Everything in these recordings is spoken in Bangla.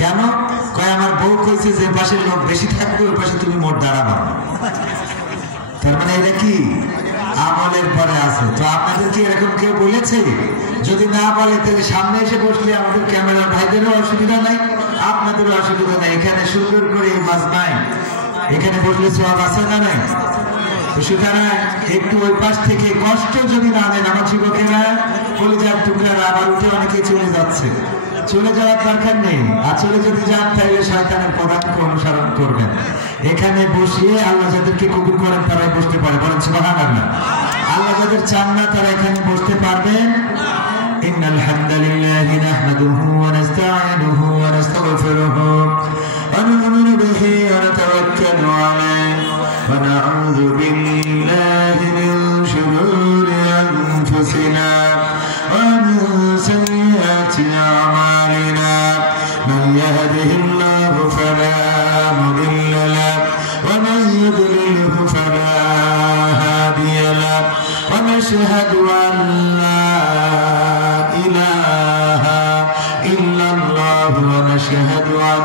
কেন? কয় আমার বউ কইছে যে পাশে লোক বেশি থাকবে ওই পাশে তুমি মোট দাঁড়াবা। তার মানে এটা কি আমলের পরে আছে। তো আপনাদের কি এরকম কেউ বলেছে? যদি না বলে তাহলে সামনে এসে বসলে আমাদের ক্যামেরার ভাইদেরও অসুবিধা নাই, আপনাদেরও অসুবিধা নাই। এখানে সুন্দর করে মাজমাই এখানে বসলে সওয়াব আছে না নাই? তো সুতরাং একটু ওই পাশ থেকে কষ্ট যদি না দেন আমার যুবকেরা, কলিজার টুকরারা আবার উঠে অনেকে চলে যাচ্ছে, চলে যাওয়ার দরকার নেই। আর চলে যদি যান তাহলে শয়তানের পদার্থ অনুসরণ করবেন। এখানে বসিয়ে আল্লাহ যাদেরকে কবুল করেন তারাই বসতে পারে, বলেন সুবহানাল্লাহ। আল্লাহ যাদের চান না তারা এখানে বসতে পারবেন। ইন্নাল হামদালিল্লাহি নাহমাদুহু ওয়া নাস্তাঈনুহু ওয়া নাস্তাগফিরুহু ওয়া নু'মিনু বিহি ওয়া নাতাওয়াক্কালু আলাইহি ওয়া না'উযু বিল্লাহি মিন শুরুরি আনফুসিনা ওয়া মিন সাইয়্যাতি আ'মালিনা মান ইয়াহদিহিল্লাহু ফালা মুদিল্লা লাহু ওয়া মান يضلله فلا هادي له ونشهد أن لا إله إلا الله ونشهد أن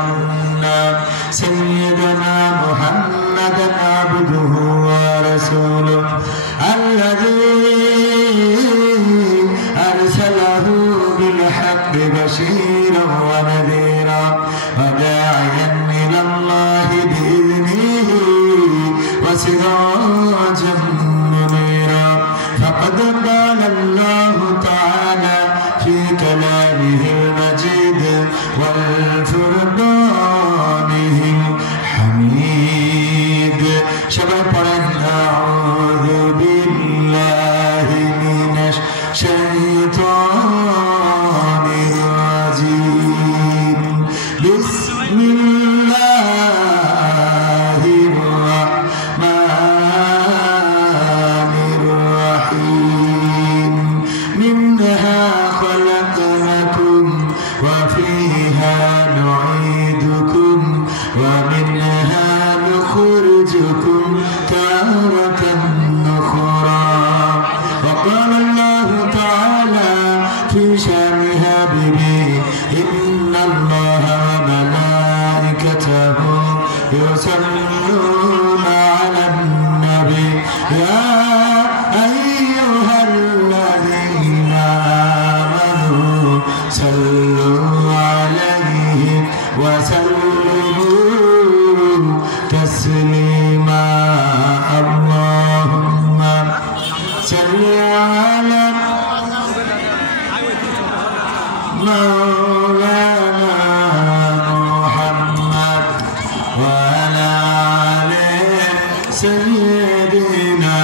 سيدنا محمدا عبده ورسوله الذي أرسله بالحق بشيرا ونذيرا وداعيا إلى الله بإذنه وسراجا منيرا فقد قال الله تعالى في كلامه المجيد والفرقانه الحميد أعوذ بالله من الشيطان الرجيم بسم الله الرحمن الرحيم منها خلقناكم وفيها نعيدكم ومنها نخرجكم تارة أخرى وقال الله تعالى في شأن حبيبه إن الله وملائكته يصلون على النبي يا أيها الذين آمنوا صلوا عليه وسلموا تسليما اللهم صل على مولانا محمد وعلى آل سيدنا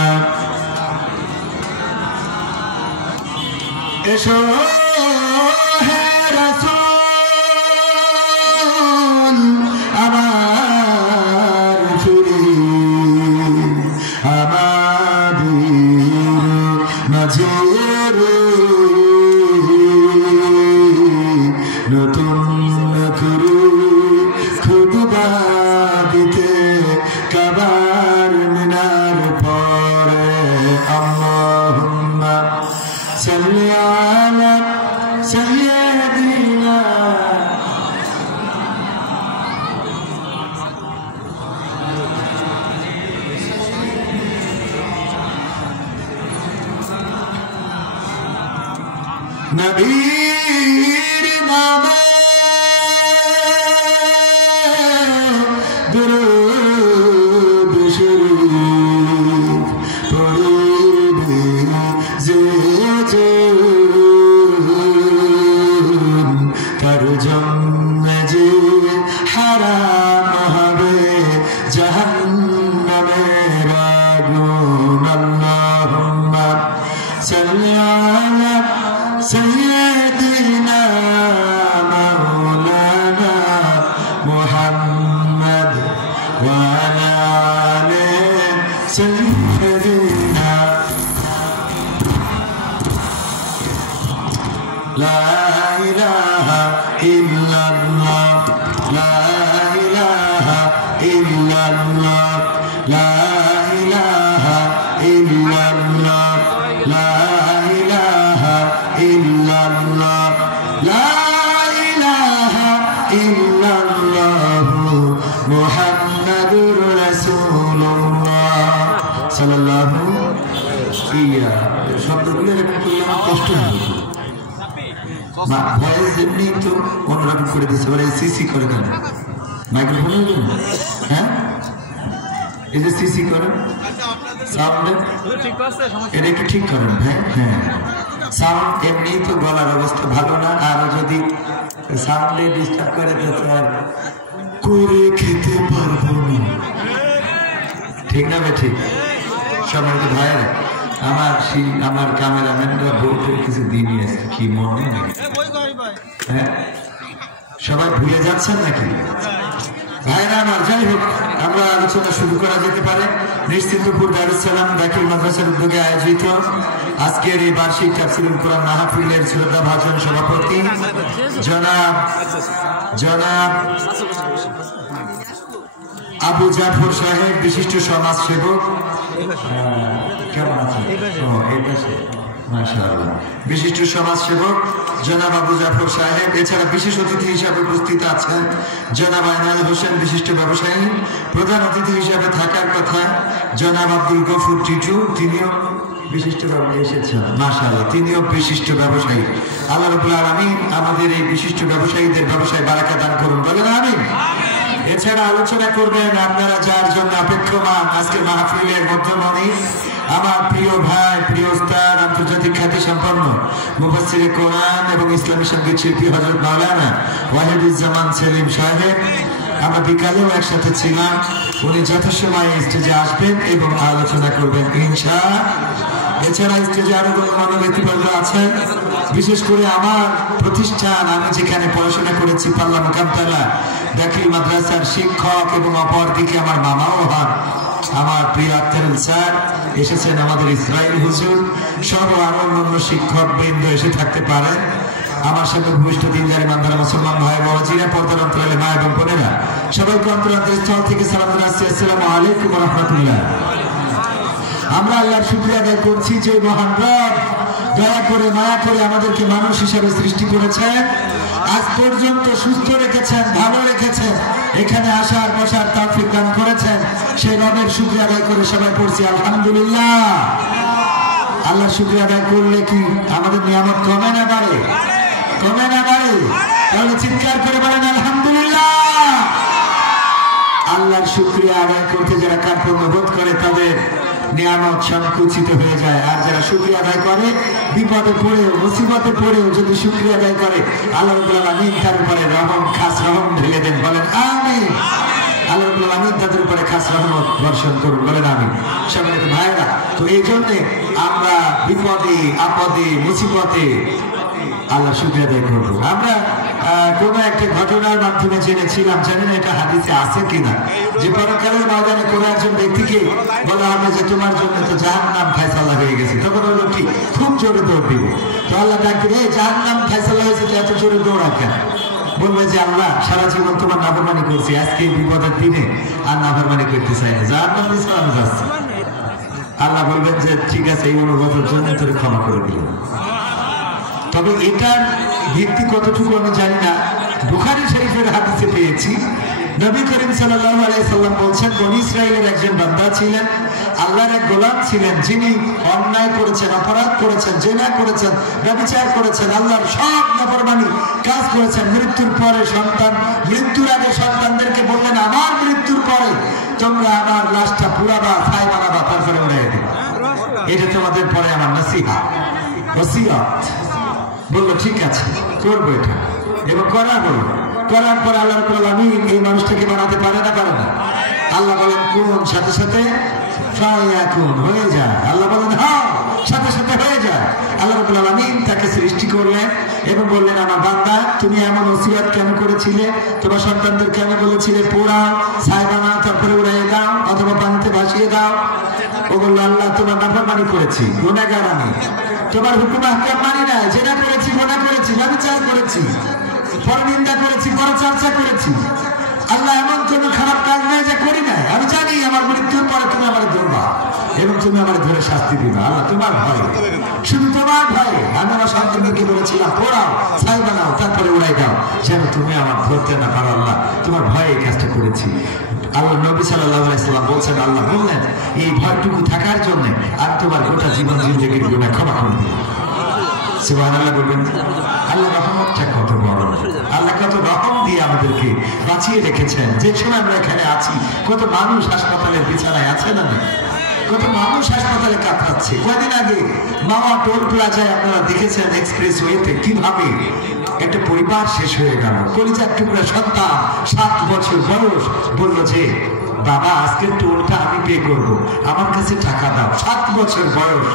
এসো হে রাসূল আমার ফিরে আমাদের মাঝে নতুন করে খুতবা দিতে কাবার মিনার পরে আল্লাহুম্মা সাল্লি আলা সাইয়্যিদিনা নবীর নামে দুরূদ শরীফ পড়িবে যে তার জন্মে যে হারাম হবে জাহান্নামের আগুন আল্লাহুম্মা সাল্লি আলা سيدنا مولانا محمد وعلى آل سيدنا لا إله إلا الله لا إله إلا الله لا إله إلا الله لا إله إلا الله لا إله إلا মুহাম্মাদুর রাসূলুল্লাহ সাল্লাল্লাহু ইয়া শব্দগুলো এরকম করলে আমার কষ্ট হয় ভয়েস এমনি তো অন্যরকম করে দিচ্ছে এবার সিসি করে কেন মাইক্রোফোন হ্যাঁ এই যে সিসি করেন সাউন্ড এটা একটু ঠিক করেন হ্যাঁ হ্যাঁ সাউন্ড এমনি তো গলার অবস্থা ভালো না আরো যদি সাউন্ডে ডিস্টার্ব করে তো আর করে খেতে পারবো না ঠিক না ঠিক সবাই তো ভাইয়েরা আমার ক্যামেরাম্যানরা বলতে কিছু দিন কি মনে হ্যাঁ সবাই ভুলে যাচ্ছেন নাকি ভাইরা আমার যাই হোক আমরা আলোচনা শুরু করা যেতে পারে নিশ্চিন্তপুর দারুস সালাম দাখিল মাদ্রাসার উদ্যোগে আয়োজিত আজকের এই বার্ষিক তাফসীরুল কোরআন মাহফিলের শ্রদ্ধাভাজন সভাপতি জনাব আবু জাফর সাহেব বিশিষ্ট সমাজ সেবক কেমন আছেন মাশাআল্লাহ বিশিষ্ট সমাজ সেবক জনাব আবু জাফর সাহেব এছাড়া বিশেষ অতিথি হিসাবে উপস্থিত আছেন জনাব আইনাল হোসেন বিশিষ্ট ব্যবসায়ী প্রধান অতিথি হিসাবে থাকার কথা জনাব আব্দুল গফুর টিটু তিনিও বিশিষ্ট ব্যবসায়ী এসেছেন মাশাআল্লাহ তিনিও বিশিষ্ট ব্যবসায়ী আল্লাহ রাব্বুল আলামিন আমাদের এই বিশিষ্ট ব্যবসায়ীদের ব্যবসায় বারাকা দান করুন বলেন আমিন এছাড়া আলোচনা করবেন আপনারা যার জন্য অপেক্ষমান আজকের মাহফিলের মধ্যমণি আমার প্রিয় ভাই প্রিয় উস্তাদ আন্তর্জাতিক খ্যাতি সম্পন্ন মুফাসসিরে কোরআন এবং ইসলামী সঙ্গীত শিল্পী হযরত মাওলানা ওয়াহিদুজ্জামান সেলিম সাহেব আমরা বিকালেও একসাথে ছিলাম উনি যথাসময়ে স্টেজে আসবেন এবং আলোচনা করবেন ইনশাআল্লাহ এছাড়া স্টেজে আরো গণ্যমান্য ব্যক্তিবর্গ আছেন বিশেষ করে আমার প্রতিষ্ঠান আমি যেখানে পড়াশোনা করেছি পাল্লা মোকামতলা দাখিল মাদ্রাসার শিক্ষক এবং অপর দিকে আমার মামাও হন আমার প্রিয় আক্তারুল স্যার এসেছেন আমাদের ইসরাইল হুজুর সহ আরো অন্যান্য শিক্ষক বৃন্দ এসে থাকতে পারেন আমার সাথে ভূমিষ্ঠ দিনদারি মানদারা মুসলমান ভাই বাবাজিরা পর্দার অন্তরালে মা এবং বোনেরা সবাইকে অন্তরান্তর স্থল থেকে সালাম জানাচ্ছি আসসালামু আলাইকুম ওয়া রাহমাতুল্লাহ আমরা আল্লাহর শুকরিয়া আদায় করছি যে মহান রব দয়া করে মায়া করে আমাদেরকে মানুষ হিসেবে সৃষ্টি করেছেন আজ পর্যন্ত সুস্থ রেখেছেন ভালো রেখেছেন এখানে আসার বসার তৌফিক দান করেছেন সেই রবের শুকরিয়া আদায় করে সবাই পড়ছি আলহামদুলিল্লাহ আল্লাহর শুকরিয়া আদায় করলে কি আমাদের নিয়ামত কমে না বাড়ে তাহলে চিৎকার করে বলেন আলহামদুলিল্লাহ আল্লাহর শুকরিয়া আদায় করতে যারা কার্পণ্য বোধ করে তাদের নিয়ামত সংকুচিত হয়ে যায় আর যারা শুকরিয়া আদায় করে বিপদে পড়েও মুসিবতে পড়েও যদি শুকরিয়া আদায় করে আল্লাহ রাব্বুল আলামিন তার উপরে খাস রহম ঢেলে দেন বলেন আমিন আল্লাহ রাব্বুল আলামিন তাদের উপরে খাস রহমত বর্ষণ করুন বলেন আমিন সম্মানিত ভাইরা তো এই জন্য আমরা বিপদে আপদে মুসিবতে আল্লাহ শুকরিয়া আদায় করবো আমরা কোন একটা ঘটনার মাধ্যমে জেনেছিলাম জানি না এটা হাদিসে আছে কিনা যে পরকালের ময়দানে কোন একজন ব্যক্তিকে বলা হবে যে তোমার জন্য তো জাহান্নাম ফায়সালা হয়ে গেছে তখন ওই লোকটি খুব জোরে দৌড় দিবে তো আল্লাহ ডাকবে এই জাহান্নাম ফায়সালা হয়েছে এত জোরে দৌড়া কেন বলবে যে আল্লাহ সারা জীবন তোমার নাফরমানি করছি আজকে বিপদের দিনে আর নাফরমানি করতে চাই না জাহান্নাম দিয়ে আমি যাচ্ছি আল্লাহ বলবেন যে ঠিক আছে এই অনুভবের জন্য তোর ক্ষমা করে দিলেন তবে এটার ভিত্তি কতটুকু আমি জানি না বুখারী শরীফের হাদিসে পেয়েছি নবী করিম সাল্লাল্লাহু আলাইহি সাল্লাম বলেন বনী ইসরাইলের একজন বান্দা ছিলেন আল্লাহর এক গোলাম ছিলেন যিনি অন্যায় করেছেন অপরাধ করেছেন জিনা করেছেন ব্যভিচার করেছেন আল্লাহর সব নাফরমানি কাজ করেছেন মৃত্যুর আগে সন্তানদেরকে বললেন আমার মৃত্যুর পরে তোমরা আমার লাশটা পুরাবা ছাই বানাবা তারপরে উড়াইয়া দিবা এটা তোমাদের পরে আমার নসিহত ওসিয়ত বললো ঠিক আছে করবো এটা এবং করার পর আল্লাহ রাব্বুল আলামিন এই মানুষটাকে বানাতে পারে না আল্লাহ বলেন কোন সাথে সাথে ফায়াকুন হয়ে যায় আল্লাহ বলেন হ্যাঁ সাথে সাথে হয়ে যায় আল্লাহ রাব্বুল আলামিন তাকে সৃষ্টি করলেন এবং বললেন আমার বান্দা তুমি এমন ওসিয়ত কেন করেছিলে তোমার সন্তানদের কেন বলেছিলে পোড়াও ছাই বানাও তারপরে উড়াইয়ে দাও অথবা পানিতে ভাসিয়ে দাও ও বললো আল্লাহ তোমার নাফরমানি করেছি গুনাহগার আমি তোমার হুকুম আহকাম মানি না জেনা করেছি গুনাহ করেছি ব্যভিচার করেছি পরনিন্দা করেছি পরচর্চা করেছি আল্লাহ এমন কোন খারাপ কাজ নাই যে করি নাই আমি জানি আমার মৃত্যুর পরে তুমি আমার ধরবা এবং তুমি আমার ধরে শাস্তি দিবা আল্লাহ তোমার ভয় শুধু তোমার ভয়ে আমি আমার সন্তানকে বলেছিলাম পড়াও, ছাই বানাও, তারপরে উড়াই দাও, যেন তুমি আমার ধরতে না পারো। আল্লাহ তোমার ভয়ে এই কাজটা করেছি। আল্লাহ নবী সাল্লাল্লাহু আলাইহি ওয়াসাল্লাম বলছেন, আল্লাহ বললেন এই ভয়টুকু থাকার জন্য আমি তোমার গোটা জীবন জিন্দেগির গুনাহ ক্ষমা করে দিই। সুবহানাল্লাহ বলবেন। আল্লাহ রহমতটা কত বড়, আল্লাহ কত রহম দিয়ে আমাদেরকে বাঁচিয়ে রেখেছেন। যে সময় আমরা এখানে আছি, কত মানুষ হাসপাতালের বিছানায় আছে না, কত মানুষ হাসপাতালে কাতরাচ্ছে। কয়েকদিন আগে মামা টোল প্লাজায় আপনারা দেখেছেন এক্সপ্রেস ওয়েতে কিভাবে একটা পরিবার শেষ হয়ে গেল। কলিজার টুকরা সন্তান 7 বছর বয়স বলল যে বাবা আজকের টোলটা আমি পে করব, আমার কাছে টাকা দাও। 7 বছর বয়স,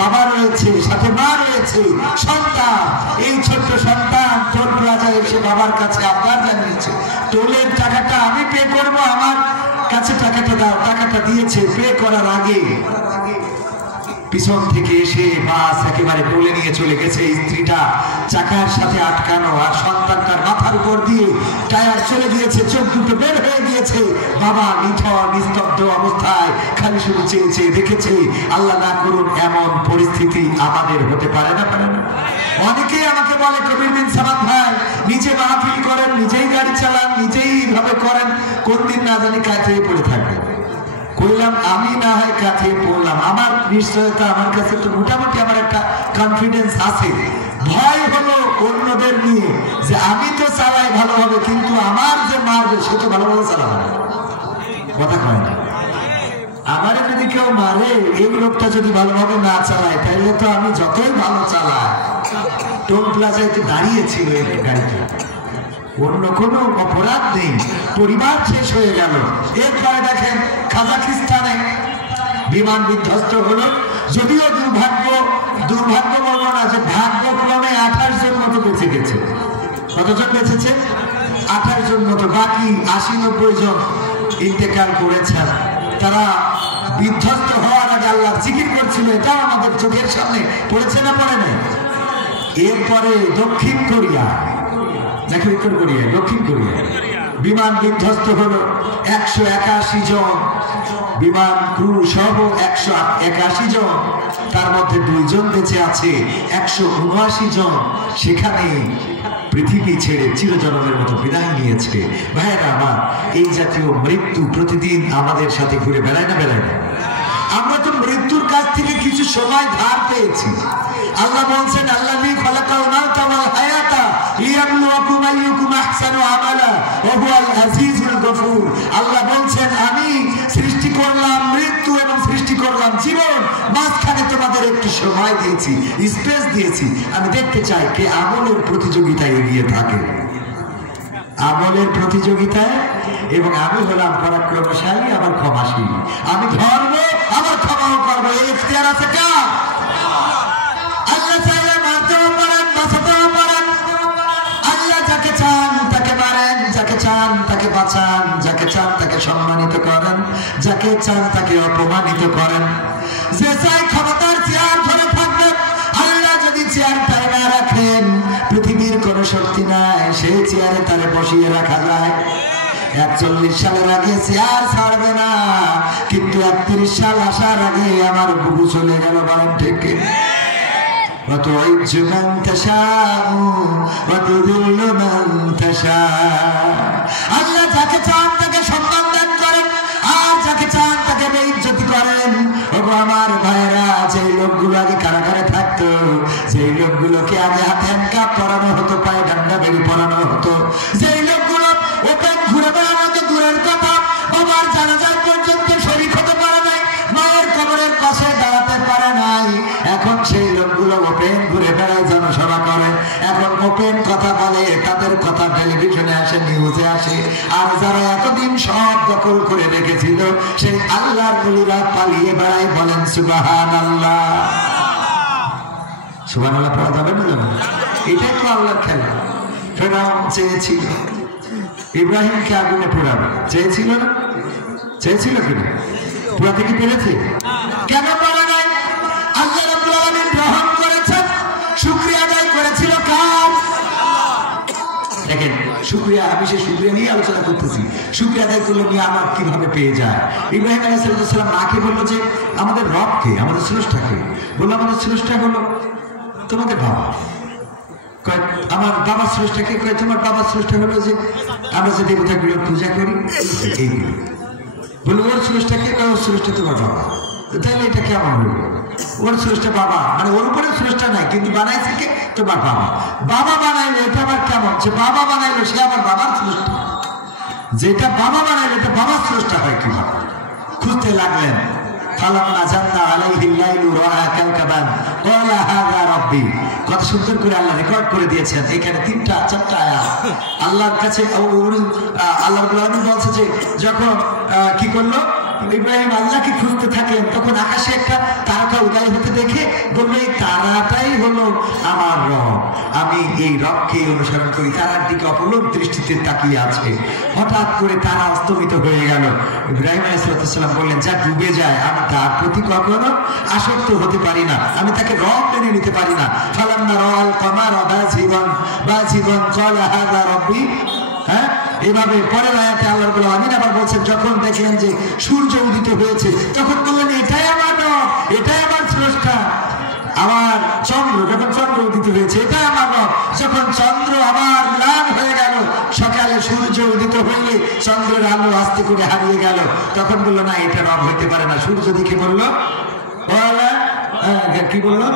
বাবা রয়েছে, সাথে মা রয়েছে, সন্তান। এই ছোট্ট সন্তান টোল প্লাজায় এসে বাবার কাছে আবদার জানিয়েছে, টোলের টাকাটা আমি পে করব, আমার কাছে টাকাটা দাও। টাকাটা দিয়েছে। পে করার আগে পিছন থেকে এসে বাস একেবারে টোলে নিয়ে চলে গেছে। স্ত্রীটা চাকার সাথে আটকানো, আর সন্তানটার মাথার উপর দিয়ে টায়ার চলে গিয়েছে, চোখ দুটো বের হয়ে গিয়েছে। বাবা নিথর নিস্তব্ধ অবস্থায় খালি শুধু চেয়েছে, দেখেছে। আল্লাহ না করুন এমন পরিস্থিতি আমাদের হতে পারে না, পারে না। অনেকেই আমাকে বলে, কবির বিন সামাদ ভাই নিজে মাহফিল করেন, নিজেই গাড়ি চালান, নিজেই এইভাবে করেন, কোন দিন না জানি কাছে পড়ে থাকবে। বললাম আমি না হয় কাছে পড়লাম, আমার নিশ্চয়তা, আমার কাছে তো মোটামুটি আমার একটা কনফিডেন্স আছে। ভয় হলো অন্যদের নিয়ে, যে আমি তো চালাই ভালোভাবে, কিন্তু আমার যে মারবে সে তো ভালোভাবে চালাবে না। কথা কয় না। আমার যদি কেউ মারে, এই লোকটা যদি ভালোভাবে না চালায়, তাইলে তো আমি যতই ভালো চালাই। টোল প্লাজায় তো দাঁড়িয়েছিল এই গাড়িটা, অন্য কোনো অপরাধ নেই, পরিবার শেষ হয়ে গেল। এরপরে দেখেন কাজাকিস্তানে বিমান বিধ্বস্ত হলো। যদিও দুর্ভাগ্য বলবো না, যে ভাগ্যক্রমে 28 জন মতো বেঁচে গেছে। কতজন বেঁচেছে? 28 জন মতো। বাকি 80-90 জন ইন্তেকাল করেছেন। তারা বিধ্বস্ত হওয়ার আগে আল্লাহর জিকির করছিল। এটা আমাদের চোখের সামনে পড়েছে না, পড়ে নাই? এরপরে দক্ষিণ কোরিয়া, দক্ষিণ কোরিয়া বিমান বিধ্বস্ত হলো। 181 জন, বিমান ক্রু সহ 181 জন, তার মধ্যে 2 জন বেঁচে আছে। 179 জন সেখানে পৃথিবী ছেড়ে চিরজনমের মতো বিদায় নিয়েছে। ভাইয়েরা আমার, এই জাতীয় মৃত্যু প্রতিদিন আমাদের সাথে ঘুরে বেড়ায় না, বেড়ায় না? আমরা তো মৃত্যুর কাছ থেকে কিছু সময় ধার পেয়েছি। আল্লাহ বলছেন, আল্লাযী খালাকাল মাউতা ওয়াল হায়াতা লিয়াবলুয়াকুম আইয়ুকুম আহসানু আমালা ওয়া হুয়াল আজিজুল গফুর। আল্লাহ বলছেন, আমি সৃষ্টি করলাম মৃত্যু এবং সৃষ্টি করলাম জীবন, মাঝখানে তোমাদের একটু সময় দিয়েছি, স্পেস দিয়েছি। আমি দেখতে চাই কে আমলের প্রতিযোগিতায় এগিয়ে থাকে, আমলের প্রতিযোগিতায়। এবং আমি হলাম পরাক্রমশালী, আবার ক্ষমাশীল। আমি ধর্ম, আবার ক্ষমাও করবো। এই ইখতিয়ার আছে কার? আল্লাহ চাইলে মারতেও পারেন, বাঁচাতেও পারেন। আল্লাহ যাকে চান তাকে মারেন, যাকে চান তাকে বাঁচান, যাকে চান তাকে সম্মানিত করেন, যাকে চান তাকে অপমানিত করেন। যে চাই ক্ষমতার চেয়ার ধরে থাকবে, আল্লাহ যদি চেয়ারটাই না রাখেন, পৃথিবীর কোন শক্তি নাই সেই চেয়ারে তারে বসিয়ে রাখা যায়। 41 সালের আগে চেয়ার ছাড়বে না, কিন্তু 31 সাল আসার আগে আমার বুবু চলে গেল। বলেন ঠিক? وتعز من تشاء وتذل من تشاء। আল্লাহ যাকে চান তাকে সম্মান দান করেন, আর যাকে চান তাকে বেইজ্জতি করেন। ওগো আমার ভাইরা, যে লোকগুলো আগে কারাগারে থাকতো, সেই লোকগুলোকে আগে হাতে হ্যান্ডকাপ পরানো হতো, পায়ে ডান্ডা বেড়ি পরানো হতো, যেই লোকগুলো ওপেন ঘুরে বেড়ানো তো দূরের কথা, বাবার জানাজার পর্যন্ত শরীক হতে পারে নাই, মায়ের কবরের পাশে দাঁড়াতে পারে নাই। এখন সেই লোকগুলো ওপেন ঘুরে বেড়ায়, জনসভা করে, এখন ওপেন কথা বলে, তাদের কথা টেলিভিশনে আসে, নিউজে আসে। আর যারা এতদিন সব দখল করে রেখেছিল, সেই আল্লাহর ওলিরা পালিয়ে বেড়ায়। বলেন সুবহানাল্লাহ। সুবহানাল্লাহ পড়া যাবে না? যাবে? এটাই তো আল্লাহর খেলা। ফেরাউন চেয়েছিল ইব্রাহিমকে আগুনে পোড়াবে, চেয়েছিল না? চেয়েছিল কিনা? পোড়াতে কি পেরেছে? কেন পারে নাই? আল্লাহ রাব্বুল আলামিন গ্রহণ করেছেন, শুকরিয়া আদায় করেছিল কার? দেখেন শুকরিয়া, আমি সেই শুকরিয়া নিয়ে আলোচনা করতেছি। শুকরিয়া আদায় করলে নিয়ে আমার কিভাবে পেয়ে যায়। ইব্রাহিম আলাইহিস সালাম মাকে বললো যে আমাদের রবকে, আমাদের স্রষ্টাকে, বললো আমাদের স্রষ্টা হলো তোমাদের বাবা। আমার বাবার স্রষ্টাকে কয় তোমার বাবার স্রষ্টা হলো যে আমরা যে দেবতাগুলোর পূজা করি এইগুলো। বললো ওর স্রষ্টাকে কয় ওর স্রষ্টা তোমার বাবা। তাহলে এটা কেমন হলো? ওর স্রষ্টা বাবা, মানে ওর উপরে স্রষ্টা নাই, কিন্তু বানাইছে কে? তোমার বাবা। বাবা বানাইলো এটা আবার কেমন? যে বাবা বানাইলো সে আবার বাবার স্রষ্টা। যেটা বাবা বানাইলো এটা বাবার স্রষ্টা হয় কিভাবে? খুঁজতে লাগলেন। কত সুন্দর করে আল্লাহ রেকর্ড করে দিয়েছেন। এখানে 3টা 4টা আয়াত আল্লাহর কাছে। আল্লাহ বলছে যে যখন কি করলো ইব্রাহিম আল্লাহকে খুঁজতে থাকলেন, তখন আকাশে একটা তারকা উদয় হতে দেখে বললো এই তারাটাই হলো আমার রব, আমি এই রবকে অনুসরণ করি। তারার দিকে অপলক দৃষ্টিতে তাকিয়ে আছে। হঠাৎ করে তারা অস্তমিত হয়ে গেল। ইব্রাহিম আলাইহিস সালাম বললেন যা ডুবে যায় আমি তার প্রতি কখনো আসক্ত হতে পারি না, আমি তাকে রব মেনে নিতে পারি না। ফালাম্মা রাআল কামারা বাযিগান ক্বালা হাযা রাব্বি। হ্যাঁ, এভাবে পরের আয়াতে আল্লাহ রাব্বুল আলামিন আবার বলছেন যখন দেখলেন যে সূর্য উদিত হয়েছে তখন বললেন এটাই আমার রব, এটাই আমার স্রষ্টা। আবার চন্দ্র, যখন চন্দ্র উদিত হয়েছে এটাই আমার রব। যখন চন্দ্র আবার ম্লান হয়ে গেল, সকালে সূর্য উদিত হইলে চন্দ্রের আলো আস্তে করে হারিয়ে গেল, তখন বললো না এটা রব হইতে পারে না। সূর্য দিকে বললো কি বললো?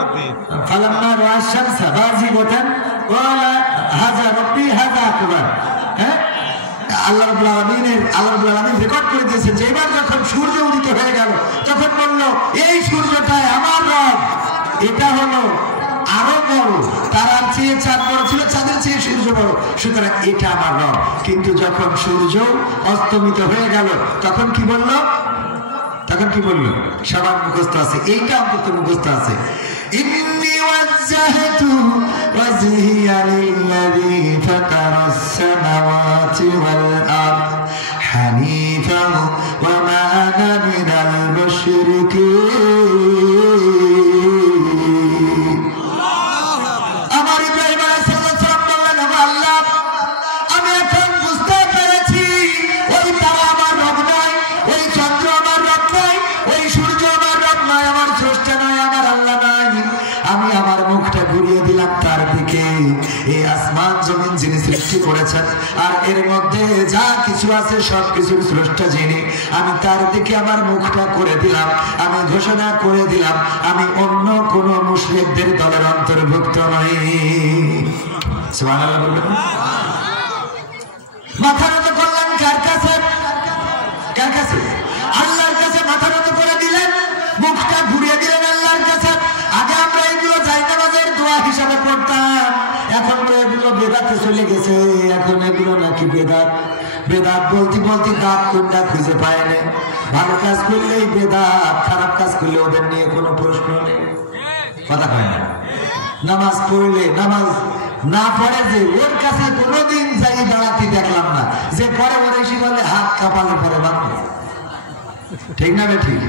ফালাম্মা রাআ শামসা বাযিগাতান ক্বালা হাযা রাব্বি হাযা আকবার। হ্যাঁ, আল্লাহ রাব্বুল আলামিন রেকর্ড করে দিয়েছেন যে এবার যখন সূর্য উদিত হয়ে গেল তখন বললো এই সূর্যটাই আমার রব, এটা হলো আরো বড়, তারার চেয়ে চাঁদ বড় ছিল, চাঁদের চেয়ে সূর্য বড়, সুতরাং এটা আমার রব। কিন্তু যখন সূর্য অস্তমিত হয়ে গেল তখন কি বললো? তখন কি বললো? সবার মুখস্থ আছে, এইটা অন্তত মুখস্থ আছে। ইন্নী ওয়াজ্জাহতু ওয়াজহিয়া লিল্লাযী ফাতারাস সামাওয়াতি ওয়াল আরদ হানিফান ওয়া মা আনা মিনাল মুশরিকিন। আমার ইব্রাহিম আলাইহিস সালাম বললেন আল্লাহ আমি এখন বুঝতে পেরেছি ওই তারা আমার রব নয়, ওই চন্দ্র আমার রব নয়, ওই সূর্য আমার রব নয়, আমার স্রষ্টা নয়, আমার আল্লাহ নয়। আমি আমার মুখটা ঘুরিয়ে দিলাম তার দিকে। এই আসমান জমিন যিনি সৃষ্টি করেছেন আর এর মধ্যে যা কিছু আছে সবকিছুর স্রষ্টা যিনি, আমি তার দিকে আমার মুখটা করে দিলাম। আমি ঘোষণা করে দিলাম আমি অন্য কোন মুশরিকদের দলের অন্তর্ভুক্ত নই। সুবহানাল্লাহ বলবেন। মাথা নত করলেন কার কাছে? কার কাছে? আল্লাহর কাছে মাথা নত করে দিলেন, মুখটা ঘুরিয়ে দিলেন আল্লাহর কাছে। আগে আমরা এগুলো জায়নামাজের দোয়া হিসাবে পড়তাম, এখন তো এগুলো বেদাতে চলে গেছে। এখন এগুলো নাকি বেদাত। বেদাত বলতে বলতে দাঁত কোনটা খুঁজে পায় না। ভালো কাজ করলেই বেদাত, খারাপ কাজ করলে ওদের নিয়ে কোনো প্রশ্ন নেই। কথা কয় না। নামাজ পড়লে নামাজ না পড়ে যে ওর কাছে কোনোদিন যাই দাঁড়াতে দেখলাম না। যে পরে ওর এসে বলে হাত কাপালে পরে বাঁধবে। ঠিক না বে? ঠিক।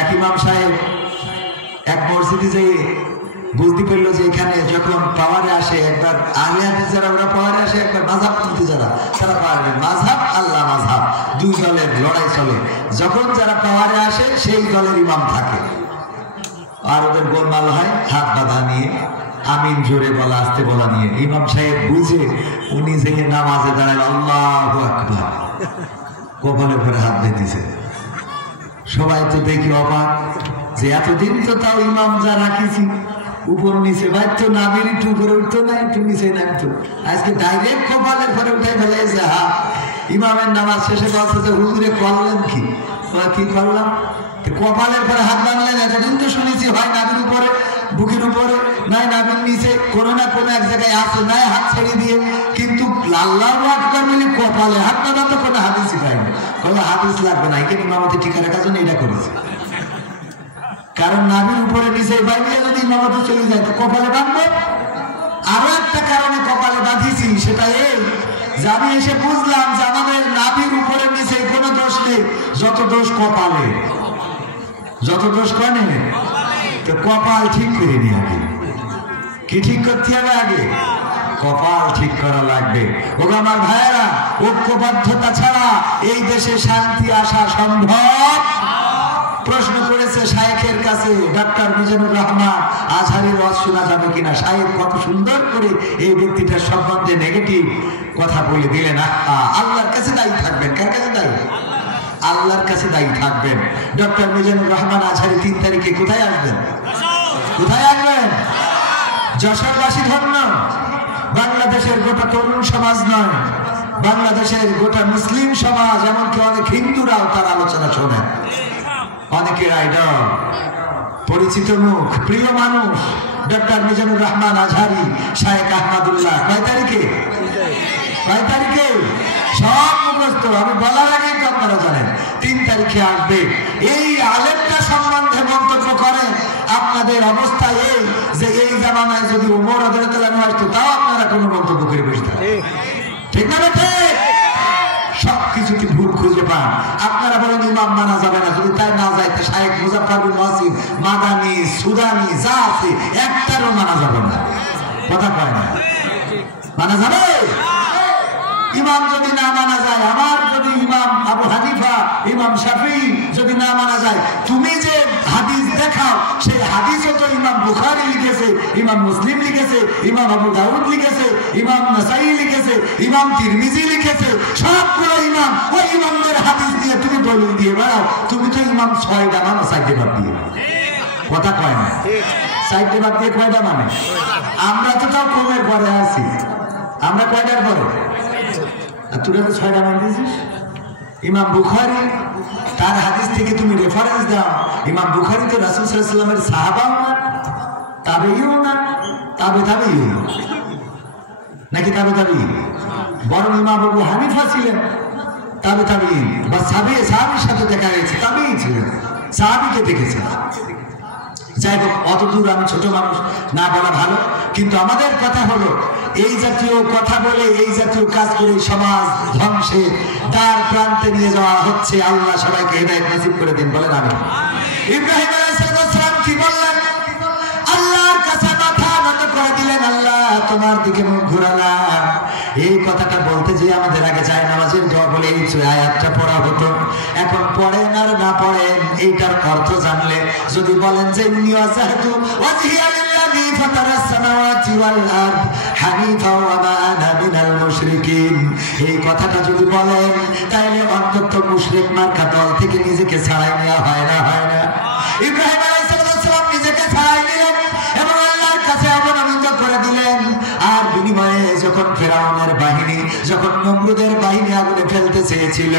এক ইমাম সাহেব এক মসজিদে যেয়ে বুঝতে পারলো যে এখানে যখন পাওয়ারে আসে একবার আহলে হাদিস যারা ওরা পাওয়ারে আসে, একবার মাযহাবপন্থী যারা তারা পাওয়ারে, মাযহাব আল্লাহ মাযহাব দুই দলের লড়াই চলে। যখন যারা পাওয়ারে আসে সেই দলের ইমাম থাকে আর ওদের গোলমাল হয় হাত বাঁধা নিয়ে, আমিন জোরে বলা আস্তে বলা নিয়ে। ইমাম সাহেব বুঝে উনি যে নামাজে দাঁড়ায় আল্লাহু আকবার, কপালে পরে হাত বেঁধেছে। সবাই তো দেখি অবাক যে এতদিন তো তাও ইমাম যা রাখিছি উপর নিচে বাইতো নামের একটু উপরে উঠতো না, একটু নিচে নামতো, আজকে ডাইরেক্ট কপালের পরে উঠে ফেলেছে হাত। ইমামের নামাজ শেষে বলছে যে হুজুরে করলেন কি? কি করলাম? কপালের পরে হাত বাঁধলেন। এতদিন তো শুনেছি হয় নাবির উপরে, বুকের উপরে, নাই নাবির নিচে, কোনো না কোনো এক জায়গায় আছে, নাই হাত ছেড়ে দিয়ে। কিন্তু আল্লাহু আকবার বলে কপালে হাত বাঁধা তো কোনো হাদিসই পাইনি। কোনো হাদিস লাগবে না, এখানে ইমামতি ঠিকা রাখার জন্য এটা করেছে। কারণ নাবির উপরে নিচে বাইরে যদি ইমামতি চলে যায় তো কপালে বাঁধবে। আরো একটা কারণে কপালে বাঁধিছি, সেটা এই যে আমি এসে বুঝলাম যে আমাদের নাবির উপরে নিচে কোনো দোষ নেই, যত দোষ কপালে। যত দোষ কানে তো কপাল ঠিক করে নিয়ে আগে। কি ঠিক করতে হবে? আগে কপাল ঠিক করা লাগবে। ও আমার ভাইয়েরা, ঐক্যবদ্ধতা ছাড়া এই দেশে শান্তি আসা সম্ভব। প্রশ্ন করেছে শায়েখের কাছে ডক্টর মিজানুর রহমান, আজহারীর ওয়াজ শোনা যাবে কিনা? শায়েখ কত সুন্দর করে এই ব্যক্তিটার সম্বন্ধে নেগেটিভ কথা বলে দিলেন। আল্লাহর কাছে দায়ী থাকবেন। কার কাছে দায়ী? আল্লাহর কাছে দায়ী থাকবেন। ডক্টর মিজানুর রহমান আজহারী 3 তারিখে কোথায় আসবেন? কোথায় আসবেন? যশোরবাসী ধন্য। বাংলাদেশের গোটা তরুণ সমাজ নয়, বাংলাদেশের গোটা মুসলিম সমাজ, এমনকি অনেক হিন্দুরাও তার আলোচনা শোনেন। অনেকের আইডল, পরিচিত মুখ, প্রিয় মানুষ ডক্টর মিজানুর রহমান আজহারী, শায়েখ আহমদুল্লাহ। কয় তারিখে? কয় তারিখে? সব মুখস্থ, আমি বলার আগেই তো আপনারা জানেন 3 তারিখে আসবে। এই আলেমটা সম্বন্ধে মন্তব্য করেন, আপনাদের অবস্থা এই যে এই জামানায় যদি ওমর রাদিয়াল্লাহু আনহু আসতো তাও আপনারা কোনো মন্তব্য করে বসতেন। ঠিক না বেঠে? সবকিছুতে ভুল খুঁজে পান। আপনারা বলেন ইমাম মানা যাবে না, যদি তাই না যায় তা শায়েখ মুজাফফর বিন মুহসিন মাদানী সুদানী যা আছে একটারও মানা যাবে না। কথা কয় না? মানা যাবে? ইমাম যদি না মানা যায়, আমার যদি ইমাম আবু হানিফা, ইমাম শাফিঈ যদি না মানা যায়, তুমি যে হাদিস দেখাও সেই হাদিসও তো ইমাম বুখারী লিখেছে, ইমাম মুসলিম লিখেছে, ইমাম আবু দাউদ লিখেছে, ইমাম নাসাঈ লিখেছে, ইমাম তিরমিজি লিখেছে। সবগুলো ইমাম, ওই ইমামদের হাদিস দিয়ে তুমি দলিল দিয়ে বেড়াও। তুমি তো ইমাম 6টা মানো 4টে বাদ দিয়ে। কথা কয় না? 4টে বাদ দিয়ে কয়টা মানে? আমরা তো তাও কমের পরে আছি। আমরা কয়টার পরে? আর তুই 6টা মান দিয়েছিস। ইমাম বুখারী, তার হাদিস থেকে তুমি রেফারেন্স দাও। ইমাম বুখারী তো রাসূল সাল্লাল্লাহু আলাইহি ওয়াসাল্লামের সাহাবাও না, তাবেঈও না, তাবেঈও না, নাকি তাবেঈ? বরং ইমাম আবু হানিফা ছিলেন তাবেঈ বা সাহাবীর সাথে দেখা গেছে, তাবেঈ ছিলেন, সাহাবীকে দেখেছেন। যাই হোক, অত দূর আমি ছোট মানুষ, না বলা ভালো। কিন্তু আমাদের কথা হলো, এই জাতীয় কথা বলে, এই জাতীয় কাজ করে সমাজ ধ্বংসের দ্বার প্রান্তে নিয়ে যাওয়া হচ্ছে। আল্লাহ সবাইকে হেদায়েত নসিব করে দিন, বলেন আমিন। ইব্রাহিম আলাইহিস সালাম কি বললেন? আল্লাহর কাছে মাথা নত করে দিলেন, আল্লাহ তোমার দিকে মুখ ঘুরালাম। এই কথাটা বলতে যে আমাদের আগে যায় নামাজের দোয়া বলে এই আয়াতটা পড়া হতো। এখন পড়েন আর না পড়েন, এইটার অর্থ জানলে যদি বলেন যে নিয়াজাতু ওয়াজহিয়া লিল্লাযী ফাতারাস সামাওয়াতি ওয়াল আরদ হানিফা ওয়া মা আনা মিনাল মুশরিকিন, এই কথাটা যদি বলেন তাহলে অন্তত মুশরিক মার্কা দল থেকে নিজেকে ছাড়াই নেওয়া হয় না? হয় না? ইব্রাহিম আলাইহিস সালাম নিজেকে ছাড়াই নিলেন এবং আল্লাহর কাছে অবনমিত করে দিলেন। আর বিনিময়ে যখন ফেরাউনের বাহিনী, যখন নমরুদের বাহিনী আগুনে ফেলতে চেয়েছিল,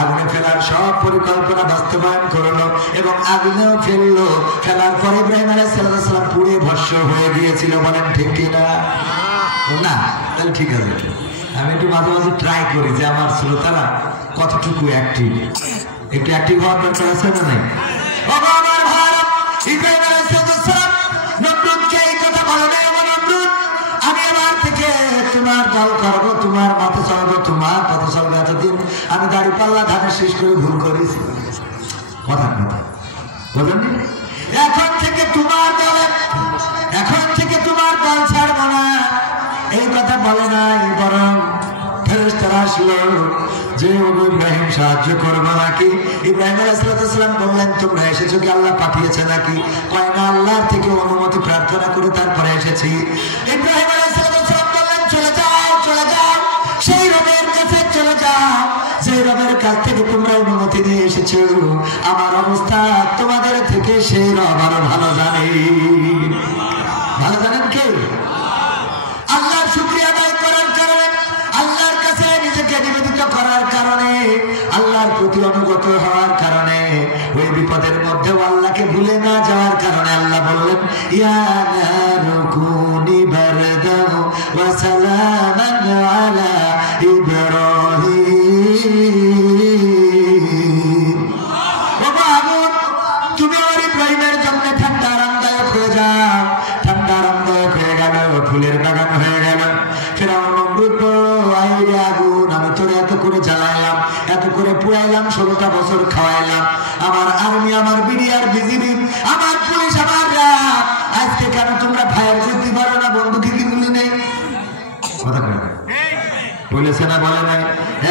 আগুনে ফেলার সব পরিকল্পনা বাস্তবায়ন করলো এবং আগুনেও ফেললো। ফেলার পরে ইব্রাহিম আলাইহিস সালাম পুড়ে ভস্ম হয়ে গিয়েছিল। বলেন ঠিক কিনা? না? তাহলে ঠিক আছে, আমি একটু মাঝে মাঝে ট্রাই করি যে আমার শ্রোতারা কতটুকু অ্যাক্টিভ। একটু অ্যাক্টিভ হওয়ার দরকার আছে না? নাই? আমার ভারত ইব্রাহিম আলাইহিস সালাম নমরুদকে এই কথা বলে নাই, নমরুদ আমি আমার থেকে তোমার দল করবো, তোমার মতে চলবো, তোমার পথে চলবো। এতদিন আমি দাড়ি পাল্লা ধানে শেষ করে ভুল করেছি। কথা বলেন, এখন থেকে তোমার দলে, এখন থেকে তোমার দল ছাড়বো না, এই কথা বলে নাই। বরং ফেরেশতারা আসলো যে ইব্রাহিম সাহায্য করবো নাকি? ইব্রাহিম আলাইহিস সালাম বললেন তোমরা এসেছো কি আল্লাহ পাঠিয়েছে নাকি? কয় না, আল্লাহর থেকে অনুমতি প্রার্থনা করে তারপরে এসেছি। ইব্রাহিম আলাইহিস সালাম বললেন চলে যাও, চলে যাও, সেই রবের কাছে চলে যাও সেই রবের কাছ থেকে তোমরা অনুমতি নিয়ে এসেছো। আমার অবস্থা তোমাদের থেকে সেই রব আরো ভালো জানে। ভালো জানেন কে? আল্লাহর শুকরিয়া আদায় করার কারণে, আল্লাহর কাছে নিজেকে নিবেদিত করার কারণে, আল্লাহর প্রতি অনুগত হওয়ার কারণে, ওই বিপদের মধ্যেও আল্লাহকে ভুলে না যাওয়ার কারণে আল্লাহ বললেন ইয়া নারু কুনি বারদান ওয়া সালামান আলা ইব্রাহিম। ও মাহমুদ, তুমি আমার ইব্রাহিমের জন্য ঠান্ডা আরামদায়ক হয়ে যাও। ঠান্ডা আরামদায়ক হয়ে গেল, ফুলের বাগান হয়ে গেল। ফেরাউন নমরুদ বলল আইরে আগুন, আমি তোরে এত করে জ্বালাইলাম, এত করে পুড়াইলাম, 16টা বছর খাওয়াইলাম, আমার আর্মি, আমার বিডিআর, বিজিবি, আমার পুলিশ, আমার রাত, আজকে কেন তোমরা ফায়ার করতে পারো না? কথা কয় বলেছে না বলে নাই?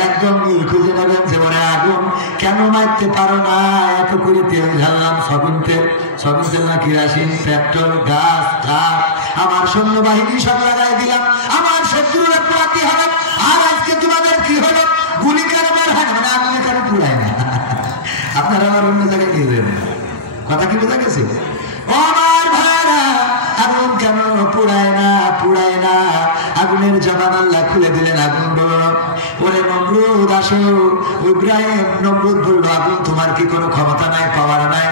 একদম মিল খুঁজে নেবেন যে ওরে আগুন কেন মারতে পারো না? এত করে তেল ঢাললাম, সবিন তেল না কিরাসিন, পেট্রোল, গাছ, কাঠ, আমার সৈন্যবাহিনী সব লাগাই দিলাম, আমার শত্রুরা পোড়াতে হবে, আর আজকে তোমাদের কি হলো? গুলি কেন বের হয় না, মানে আগুনে কেন পুড়ায় না? আপনারা আমার অন্য জায়গায় নিয়ে যাবেন। কথা কি বোঝা গেছে? আমার ভাইরা আগুন কেন পুড়ায় না? আগুনের জবান আল্লাহ খুলে দিলেন। আগুন বলল, ওরে নমরুদ আসো। ইব্রাহিম, নমরুদ বলল, আগুন তোমার কি কোনো ক্ষমতা নাই, পাওয়ার নাই?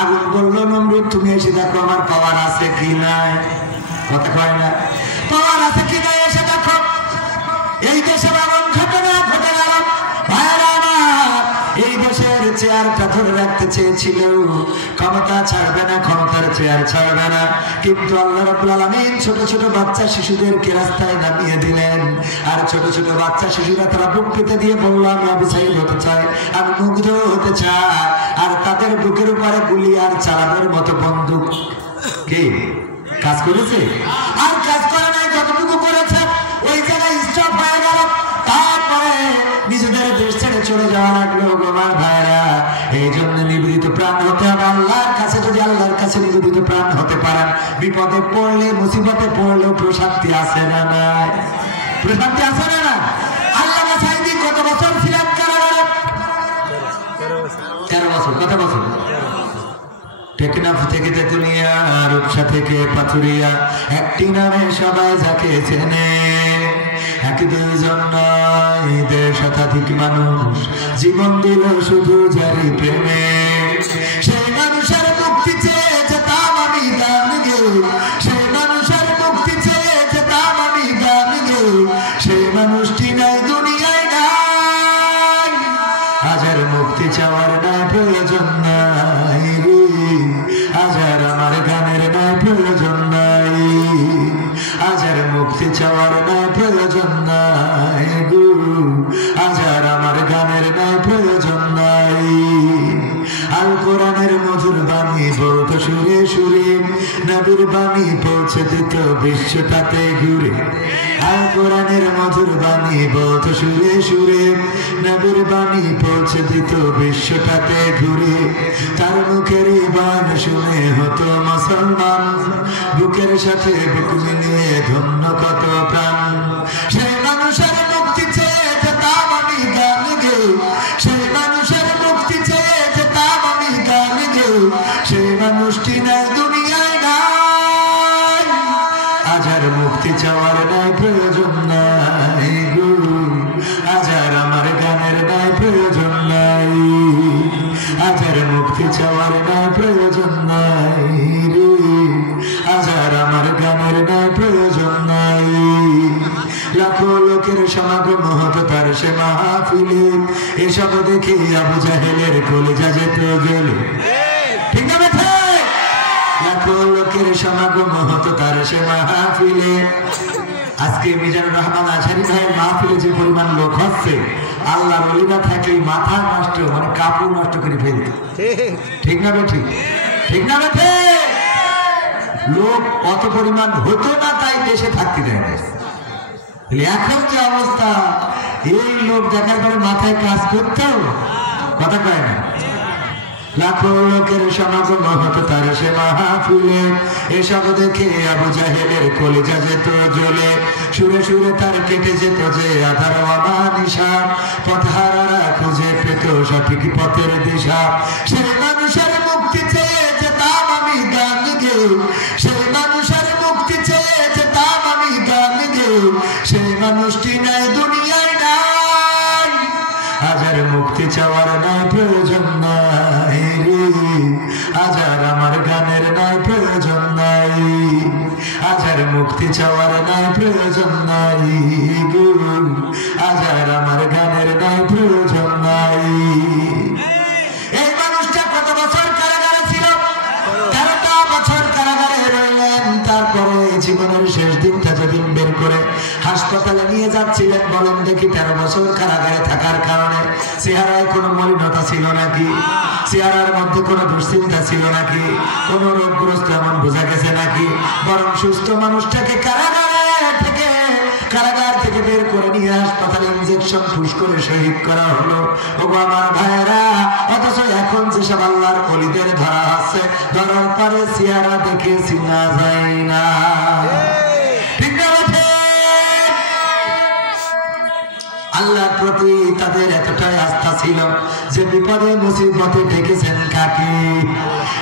আগুন বলল, নমরুদ তুমি এসে দেখো আমার পাওয়ার আছে কি নাই। কথা কয় না? পাওয়ার আছে কি নাই এসে দেখো। এই দেশে এমন ঘটনা ঘটে গেল ভাইরা আমার, এই দেশের চেয়ারটা ধরে রাখতে চেয়েছিল, ক্ষমতা ছাড়বে না, ক্ষমতার চেয়ার ছাড়বে না, কিন্তু আল্লাহ রাব্বুল আলামিন ছোট ছোট বাচ্চা শিশুদেরকে রাস্তায় নামিয়ে দিলেন। আর ছোট ছোট বাচ্চা শিশুরা তারা বুক পেতে দিয়ে বলল, আমি অবিচারী হতে চাই, আমি মুগ্ধ হতে চাই। আর তাদের বুকের উপরে গুলি আর চালানোর মতো বন্দুক কি কাজ করেছে? আর কাজ করে নাই, যতটুকু করেছে ওই জায়গায় স্টপ হয়ে গেল। তারপরে নিজেদের দেশ ছেড়ে চলে যাওয়া লাগলো। গোমার ভাইরা, এই জন্য নিবেদিত প্রাণ হতে হবে আল্লাহর কাছে। যদি আল্লাহর কাছে নিবেদিত প্রাণ হতে পারেন, বিপদে পড়লে, মুসিবতে পড়লেও প্রশান্তি আছে না নাই? প্রশান্তি আছে না না? আল্লাহ সাইদি কত বছর ছিলেন কারাগারে? 13 বছর। কত বছর? টেকনাফ থেকে তেতুলিয়া, রূপসা থেকে পাথুরিয়া, একটি নামে সবাই যাকে চেনে। এক দুইজন নয়, 1.5 শতাধিক মানুষ জীবন দিল শুধু যারি প্রেমে। সেই মানুষের মুক্তি চেয়ে যেতাম আমি গান গেয়ে, সেই মানুষের মুক্তি চেয়ে যেতাম আমি গান গেয়ে। সেই মানুষটি নাই দুনিয়ায় নাই, হাজার মুক্তি চাওয়ার নাই প্রয়োজন নাই রে, হাজার আমার গানের নাই প্রয়োজন নাই, হাজার মুক্তি চাওয়ার নাই প্রয়োজন নাই গো, হাজার আমার গানের নাই প্রয়োজন নাই। আল কোরআনের মধুর বাণী বলতো সুরে সুরে, নবীর বাণী পৌঁছে দিত বিশ্বটাতে ঘুরে। আল কোরআনের মধুর বাণী বলতো সুরে সুরে, নবীর বাণী পৌঁছে দিত বিশ্বটাতে ঘুরে। তার মুখের বাণ শুনে হতো মুসলমান, বুকের সাথে বুক মিলিয়ে ধন্য কত প্রাণ। সেই মানুষের মুক্তি চেয়ে যেতাম আমি গান গেয়ে, সেই মানুষের মুক্তি চেয়ে যেতাম আমি গান গেয়ে। সেই মানুষটি নাই দুনিয়ায় নাই, হাজার মুক্তি চাওয়ার নাই প্রয়োজন নাই গো, হাজার আমার গানের নাই প্রয়োজন নাই, হাজার মুক্তি চাওয়ার নাই প্রয়োজন নাই রে, হাজার আমার গানের নাই প্রয়োজন নাই। লাখো লোকের সমাগম হতো তার সে মাহফিলে, এসব দেখে আবু জাহেলের কলিজা যেত জ্বলে। ঠিক না বেঠে? লাখো লোকের সমাগম হতো তার সে মাহফিলে। আজকে মিজানুর রহমান আজহারী ভাইয়ের মাহফিলে যে পরিমাণ লোক হচ্ছে, আল্লাহর ওলিরা থাকলে মাথা নষ্ট, মানে কাপড় নষ্ট করে ফেলত। ঠিক না বেঠি? ঠিক না বেঠে? লোক কত পরিমাণ হতো না, তাই দেশে থাকতে দেয় না। এখন যে অবস্থা, এই লোক দেখার পরে মাথায় কাজ করতো, কথা কয় না। লাখো লোকের সমাগম হতো তার সে মাহফিলে, এসব দেখে আবু জাহেলের কলিজা যেত জ্বলে। সুরে সুরে তার কেটে যেত যে আধার অমানিসা, পথহারারা খুঁজে পেত সঠিক পথের দিশা। সেই মানুষের মুক্তি চেয়ে যেতাম আমি গান গেয়ে, সেই মানুষের মুক্তি চেয়ে যেতাম আমি গান গেয়ে। সেই মানুষটি নাই দুনিয়ায় নাই, হাজার মুক্তি চাওয়ার নাই প্রয়োজন নাই রে, হাজার আমার গানের নাই প্রয়োজন নাই, হাজার মুক্তি চাওয়ার নাই প্রয়োজন নাই গো, হাজার আমার গানের নাই প্রয়োজন নাই। এই মানুষটা কত বছর কারাগারে ছিল? 13টা বছর কারাগারে রইলেন। তারপরে জীবনের শেষ দিনটা যেদিন বের করে হাসপাতালে নিয়ে যাচ্ছিলেন, বলেন দেখি 13 বছর কারাগারে থাকার কারণে চেহারায় কোনো মলিনতা ছিল নাকি? চেহারার মধ্যে কোনো দুশ্চিন্তা ছিল নাকি? কোনো রোগগ্রস্ত এমন বোঝা গেছে নাকি? বরং সুস্থ মানুষটাকে কারাগারে থেকে কারাগার থেকে বের করে নিয়ে হাসপাতালে ইনজেকশন ঠুস করে শহীদ করা হলো। ওগো আমার ভাইয়েরা, অথচ এখন যেসব আল্লাহর ওলিদের ধরা হচ্ছে, ধরার পরে চেহারা দেখে চিনা যায় না। ঠিক না? আল্লাহর প্রতি তাদের এতটাই আস্থা ছিল যে বিপদে মুসিবতে ডেকেছেন কাকে?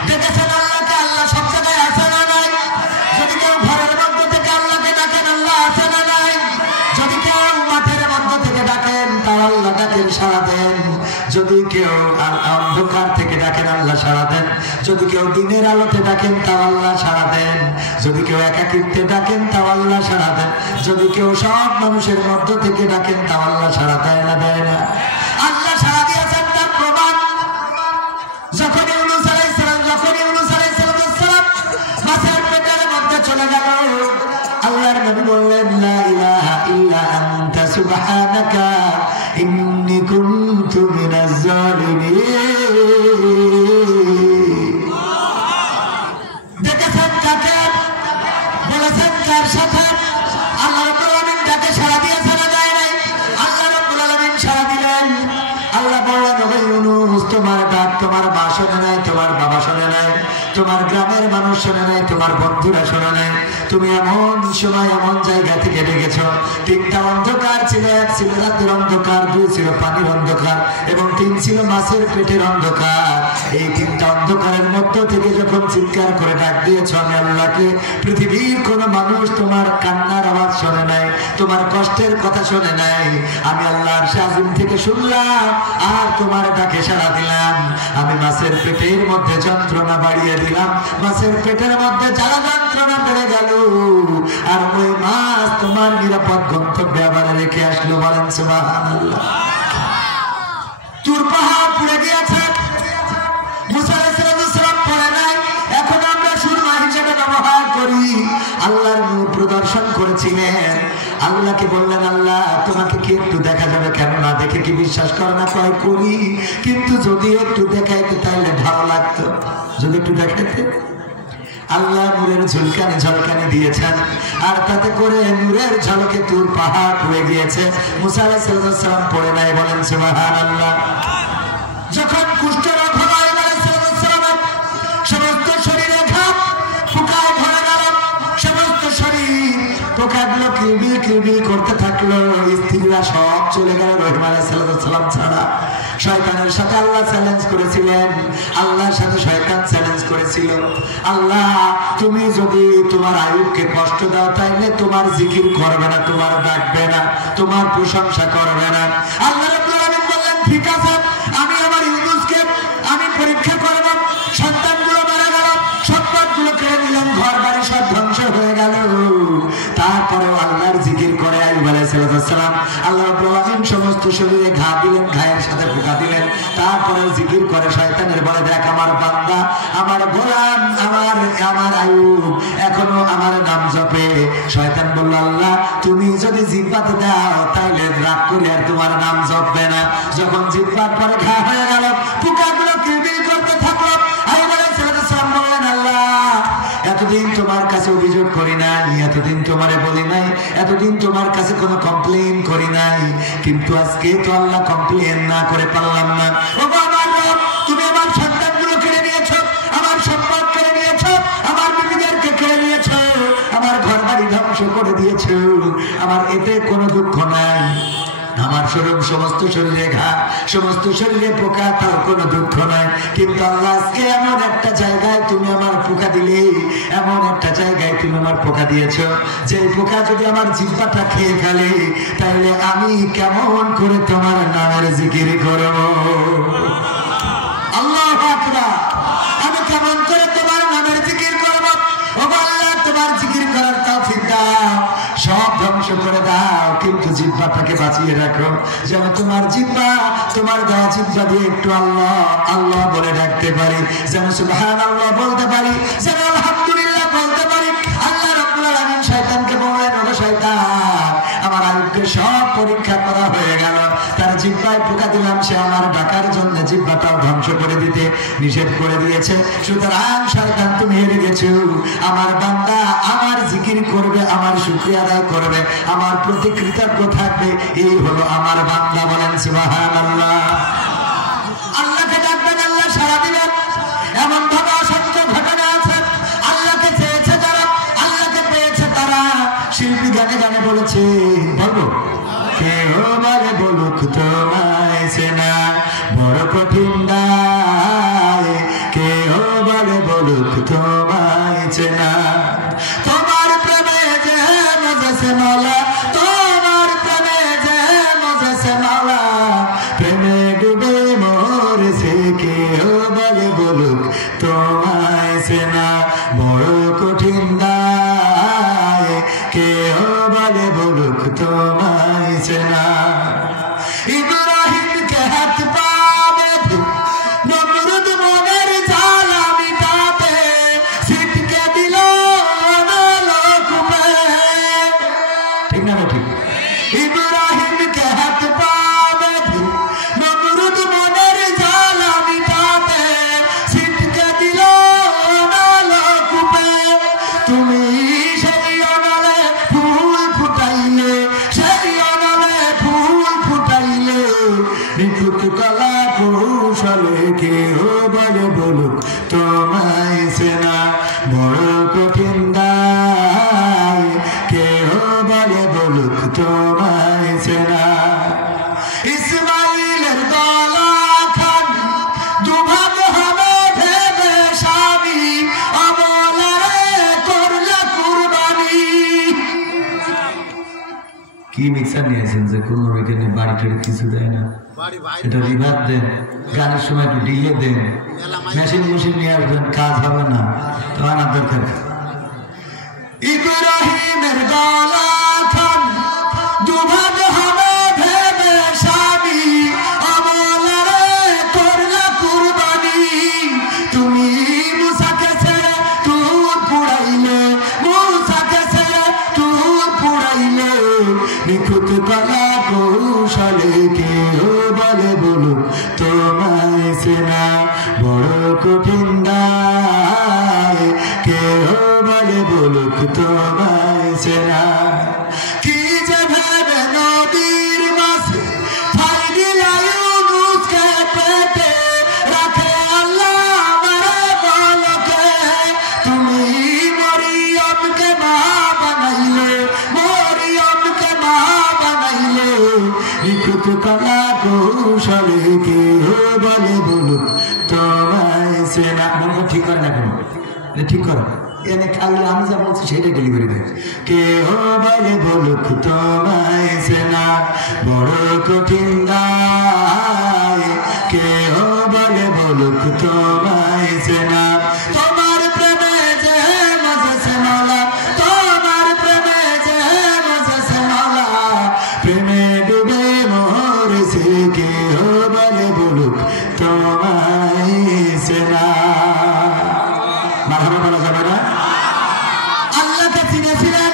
ডেকেছেন আল্লাহকে। আল্লাহ সব জায়গায় আছে না নাই? যদি কেউ ঘরের মধ্যে থেকে আল্লাহকে ডাকেন, আল্লাহ আছে না নাই? যদি কেউ মাঠের মধ্যে থেকে ডাকেন, তাও আল্লাহ ডাকেন, সাড়া দেন। যদি কেউ অন্ধকার থেকে ডাকেন, আল্লাহ সাড়া দেন। যদি কেউ দিনের আলোতে ডাকেন, তাও আল্লাহ সাড়া দেন। যদি কেউ একাকিত্বে ডাকেন, তাও আল্লাহ সাড়া দেন। যদি কেউ সব মানুষের মধ্য থেকে ডাকেন, তাও আল্লাহ সাড়া দেয় না, দেয় না। আল্লাহ সাড়া দিয়েছেন, তার প্রমাণ যখন ইউনূস আলাইহিস সালাম মাছের পেটের মধ্যে চলে গেল, আল্লাহর নবী বললেন, লা ইলাহা ইল্লা আনতা সুবহানাকা ইন্নী কুনতু মিনাজ জালিমিন। দেখেছেন কাকে? বলেছেন কার সাথে? আল্লাহ রাব্বুল আলামিন ডাকে সাড়া দিয়েছে না যায় নাই? আল্লাহ রাব্বুল আলামিন সাড়া দিলেন। আল্লাহ বললেন, ওগো ইউনূস, তোমার ডাক তোমার মা শোনে নাই, তোমার বাবা শোনে নাই, তোমার গ্রামের মানুষ শোনে নাই, তোমার বন্ধুরা শোনে নাই। তুমি এমন সময় এমন জায়গা থেকে ডেকেছো, তিনটা অন্ধকার ছিল। এক ছিল রাতের অন্ধকার, দুই ছিল পানির অন্ধকার, এবং তিন ছিল মাছের পেটের অন্ধকার। এই তিনটা অন্ধকারের মধ্য থেকে যখন চিৎকার করে ডাক দিয়েছো আমি আল্লাহকে, পৃথিবীর কোন মানুষ তোমার কান্নার আওয়াজ শোনে নাই, তোমার কষ্টের কথা শোনে নাই। আমি আল্লাহ আরশে আজিম থেকে শুনলাম আর তোমার ডাকে সাড়া দিলাম। আমি মাছের পেটের মধ্যে যন্ত্রণা বাড়িয়ে দিলাম, মাছের পেটের মধ্যে জ্বালা যন্ত্রণা বেড়ে গেল, আর ওই মাছ তোমার নিরাপদ গন্তব্যে আবার রেখে আসলো। বলেন সুবহানাল্লাহ। তুর পাহাড় পুড়ে গিয়েছে, মুসা আলাইহিস সালাম পড়ে নাই, এখন আমরা সুরমা হিসেবে ব্যবহার করি। আল্লাহর নূর প্রদর্শন করেছিলেন। আল্লাহকে বললেন, আল্লাহ তোমাকে কি একটু দেখা যাবে? কেন না দেখে কি বিশ্বাস করে না? কয় করি, কিন্তু যদি একটু দেখাইতে তাহলে ভালো লাগতো, যদি একটু দেখাইতে। আল্লাহ নূরের ঝলকানি ঝলকানি দিয়েছেন, আর তাতে করে নূরের ঝলকে তুর পাহাড় পুড়ে গিয়েছে। মুসা আলাইহিস সালাম পড়ে নাই। বলেন সুবহানাল্লাহ। যখন কুষ্ঠরোগ হলো আলাইহিস সালামের, সমস্ত শরীরে ঘাম পোকায় ভরে গেল, সমস্ত শরীর পোকাগুলো কিলবিল কিলবিল করতে থাকলো। স্ত্রীরা সব চলে গেল রহিম আলাইহিস সালাম ছাড়া। শয়তানের সাথে আল্লাহ চ্যালেঞ্জ করেছিলেন, আল্লাহর সাথে শয়তান চ্যালেঞ্জ করেছিল, আল্লাহ তুমি যদি তোমার আয়ুবকে কষ্ট দাও তাইলে তোমার জিকির করবে না, তোমার ডাকবে না, তোমার প্রশংসা করবে না। আল্লাহ রাব্বুল আলামিন বললেন, ঠিক আছে, আমি আমার ইউনূসকে আমি পরীক্ষা করব। সন্তানগুলো মারা গেল, সম্পদগুলো কেড়ে নিলাম, ঘর বাড়ি সব ধ্বংস হয়ে গেল। তারপরেও আল্লাহর জিকির করে আইয়ুব আলাইহিস সালাম। আল্লাহ রাব্বুল আলামিন সমস্ত শরীরে ঘা দিলেন, ঘায়ের সাথে পোকা দিলেন। তারপরেও জিকির করে শয়তানের বলে, দেখ আমার বান্দা, আমার গোলাম, আমার আইয়ুব এখনো আমার নাম জপে। শয়তান বলল, আল্লাহ তুমি যদি জিহ্বাতে দাও তাহলে রাগ করে আর তোমার নাম জপবে না। যখন জিহ্বার পরে ঘা হয়ে গেল, পোকাগুলো কিলবিল করতে থাকলো। আইয়ুব আলাইহিস সালাম বললেন, আল্লাহ এতদিন তোমার কাছে অভিযোগ করি নাই, এতদিন তোমারে বলি নাই, এতদিন তোমার কাছে কোনো কমপ্লেইন করি নাই, কিন্তু আজকে তো আল্লাহ কমপ্লেইন না করে পারলাম না। ও বাবা, তুমি আমার সন্তানগুলো কেড়ে নিয়েছো, আমার সম্পদ কেড়ে নিয়েছো, আমার বিবিদেরকে কেড়ে নিয়েছো, আমার ঘর বাড়ি ধ্বংস করে দিয়েছো। আমার এতে কোনো দুঃখ নাই, আমার সমস্ত শরীরে ঘা, সমস্ত শরীরে পোকা, তার কোনো দুঃখ নাই। কিন্তু আল্লাহ আজকে এমন একটা জায়গায় তুমি আমার পোকা দিলে, এমন একটা জায়গায় তুমি আমার পোকা দিয়েছো, যে পোকা যদি আমার জিহ্বাটা খেয়ে ফেলে তাহলে আমি কেমন করে তোমার নামের জিকির করব? আল্লাহু আকবার। আমি কেমন করে তোমার নামের জিকির করব? ও আল্লাহ, তোমার জিকির করার তৌফিক দাও, সব ধ্বংস করে দাও, কিন্তু জিহ্বাটাকে বাঁচিয়ে রাখো, যেন তোমার জিহ্বা, তোমার দেওয়া জিহ্বা দিয়ে একটু আল্লাহ আল্লাহ বলে ডাকতে পারি, যেন সুবহানাল্লাহ বলতে পারি, যেন আলহামদুলিল্লাহ বলতে পারি। আল্লাহ রাব্বুল আলামিন শয়তানকে বললেন, ও শয়তান, আমার আয়ুবকে সব পরীক্ষা করা হয়ে গেল, তার জিহ্বায় পোকা দিলাম, সে আমার ডাকার জন্য জিহ্বাটাও ধ্বংস করে দিতে নিষেধ করে দিয়েছে। সুতরাং শয়তান তুমি হেরে গেছো। আমার বান্দা আমার জিকির করবে, আমার শুকরিয়া আদায় করবে, আমার প্রতি কৃতজ্ঞ থাকবে, এই হলো আমার বান্দা। বলেন সুবহানাল্লাহ। আল্লাহকে ডাকবেন, আল্লাহ সাড়া দিবেন। এমন ভাবে অসংখ্য ঘটনা আছে। আল্লাহকে চেয়েছে যারা, আল্লাহকে পেয়েছে তারা। শিল্পী গানে গানে বলেছে, বলবো কেউ বলে বলুক তোমায় চেনা বড় কঠিন দায়, কেউ বলে বলুক তোমায় চেনা। তোমার প্রেমে যে মজেছে মাওলা, তোমার প্রেমে যে মজেছে মাওলা, প্রেমে ডুবে মরেছে, কেউ বলে বলুক তোমায় চেনা বড় কঠিন দায়, কেউ বলে বলুক তোমায় চেনা। ইব্রাহিমকে হাত পা বেঁধে নমরুদ মনের জ্বালা মিটাতে ছিটকে দিল নলকূপে। ঠিক না ঠিক? ইব্রাহিমকে হাত পা বেঁধে নমরুদ মনের জ্বালা মিটাতে ছিটকে দিল নলকূপে। তুমি সেই অনলে ফুল ফুটাইলে, সেই অনলে ফুল ফুটাইলে, নিখুঁত কলা কৌশলে, কেউ বলে বলুক তোমায় চেনা বড় কঠিন দায়, কেউ বলে বলুক তোমায় চেনা। ইসমাইলের গলা খান দুভাগ হবে ভেবে স্বামী, অমলারে করলে কুরবানি। কি মিক্সার নিয়েছেন যে কোন এখানে বাড়ি টেড়ে কিছু দেয় না? এটা রিভার দেন, গানের সময় একটু ডিলে দেন, মেশিন মেশিন নিয়ে আসবেন, কাজ হবে না, তো আনার দরকার। ইব্রাহিমের গলা খান দুভাগ হবে ভেবে স্বামী, অমলারে করলে কুরবানি। তুমি মুসাকে ছেড়ে তুর পুড়াইলে, মুসাকে ছেড়ে তুর পুড়াইলে, নিখুঁত কলা কৌশলে, কেউ বলে বলুক তোমায় চেনা বড় কঠিন দায়, কেউ বলে বলুক তোমায় চেনা। কি যে ভেবে নদীর মাঝে ঠাই দিলা ইউনুসকে পেটে, রাখে আল্লাহ আমারে বলকে। তুমি মরিয়মকে মা বানাইলে, মরিয়মকে মা বানাইলে, নিখুঁত কলা কৌশলে, কেউ বলে বলুক তোমায় চেনা। মনে ঠিক করে না কেন? ঠিক করো, এনে খালি আমি যা বলছি সেটাই ডেলিভারি দেয়। কেউ বলে বলুক তোমায় চেনা বড় কঠিন দায়, কেউ বলে বলুক তোমায় চেনা। তোমার প্রেমে যে মজেছে মাওলা, তোমার প্রেমে যে মজেছে মাওলা, প্রেমে ডুবে মরেছে, কেউ বলে বলুক তোমায় চেনা। মারহাবা বলা যাবে না? আল্লাহকে চিনেছিলেন,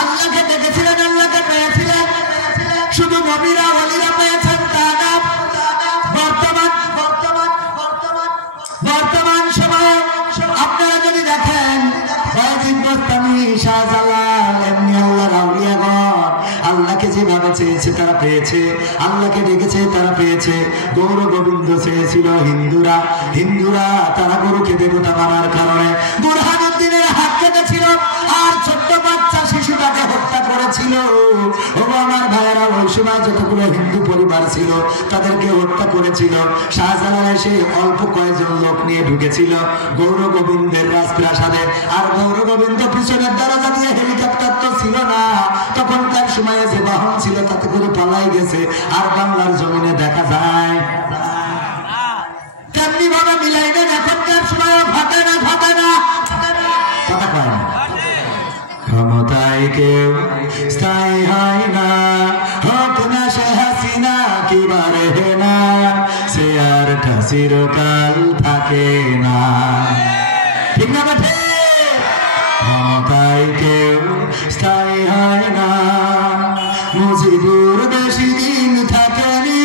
আল্লাহকে দেখেছিলেন, আল্লাহকে পেয়েছিলেন। শুধু নবীরা ওলিরা পেয়েছেন তা না। বর্তমান বর্তমান বর্তমান বর্তমান সময়ে আপনারা যদি দেখেন, ওয়াজিদ বোস্তামি, শাহজালাল, এমনি আল্লাহর আউলিয়াগণ আল্লাহকে যেভাবে চেয়েছে তারা পেয়েছে, আল্লাহকে ডেকেছে তারা পেয়েছে। গৌর গোবিন্দ চেয়েছিল হিন্দুরা, হিন্দুরা তারা গরুকে দেবতা মানার কারণে বুরহানুদ্দিনের হাত কেটেছিল, আর ছোট্ট বাচ্চা শিশুটাকে হত্যা করেছিল। ও আমার ভাইয়েরা, ওই সময় যতগুলো হিন্দু পরিবার ছিল তাদেরকে হত্যা করেছিল। শাহজালাল এসে অল্প কয়েকজন লোক নিয়ে ঢুকেছিল গৌর গোবিন্দের রাজপ্রাসাদে, আর গৌর গোবিন্দ পিছনের দরজা দিয়ে, হেলিকপ্টার তো ছিল না তখনকার সময়ে, যে বাহন ছিল তাতে করে পালাই গেছে, আর বাংলার জমিনে দেখা যায়। তেমনি ভাবে মিলাই দেন, এখনকার সময় ফাটে না, ফাটে না, কথা কয় না। ক্ষমতায় কেউ স্থায়ী হয় না, হোক না সে হাসিনা কিবা রেহে না, সে আর চিরকাল থাকে না। ঠিক না বেঠে? ক্ষমতায় কেউ স্থায়ী হয় না, মুজিবুর বেশি দিন থাকেনি,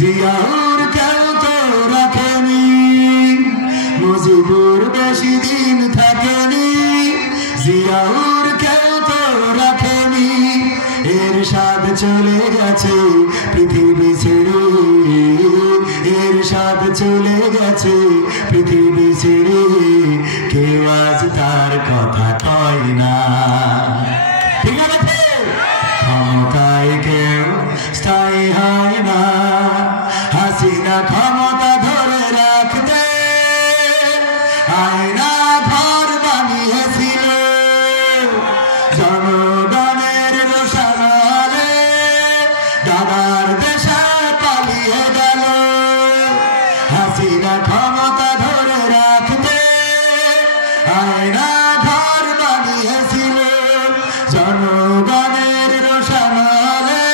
জিয়াউর কেউ তো রাখেনি, মুজিবুর বেশি দিন থাকেনি, জিয়াউর কেউ তো রাখেনি, এরশাদ চলে গেছে পৃথিবী ছেড়ে, এরশাদ চলে গেছে পৃথিবী ছেড়ে, কেউ আজ তার কথা কয় না। ঠিক আছে, ক্ষমতায় কেউ স্থায়ী হয় না, হাসিনা ক্ষমতা ধরে রাখতে আয়না ঘর বানিয়েছিল, জনগণের রোষানলে দাদার দেশে পালিয়ে গেল, হাসিনা ক্ষমতা ধরে রাখতে আয়না ঘর বানিয়েছিল, জনগণের রোষানলে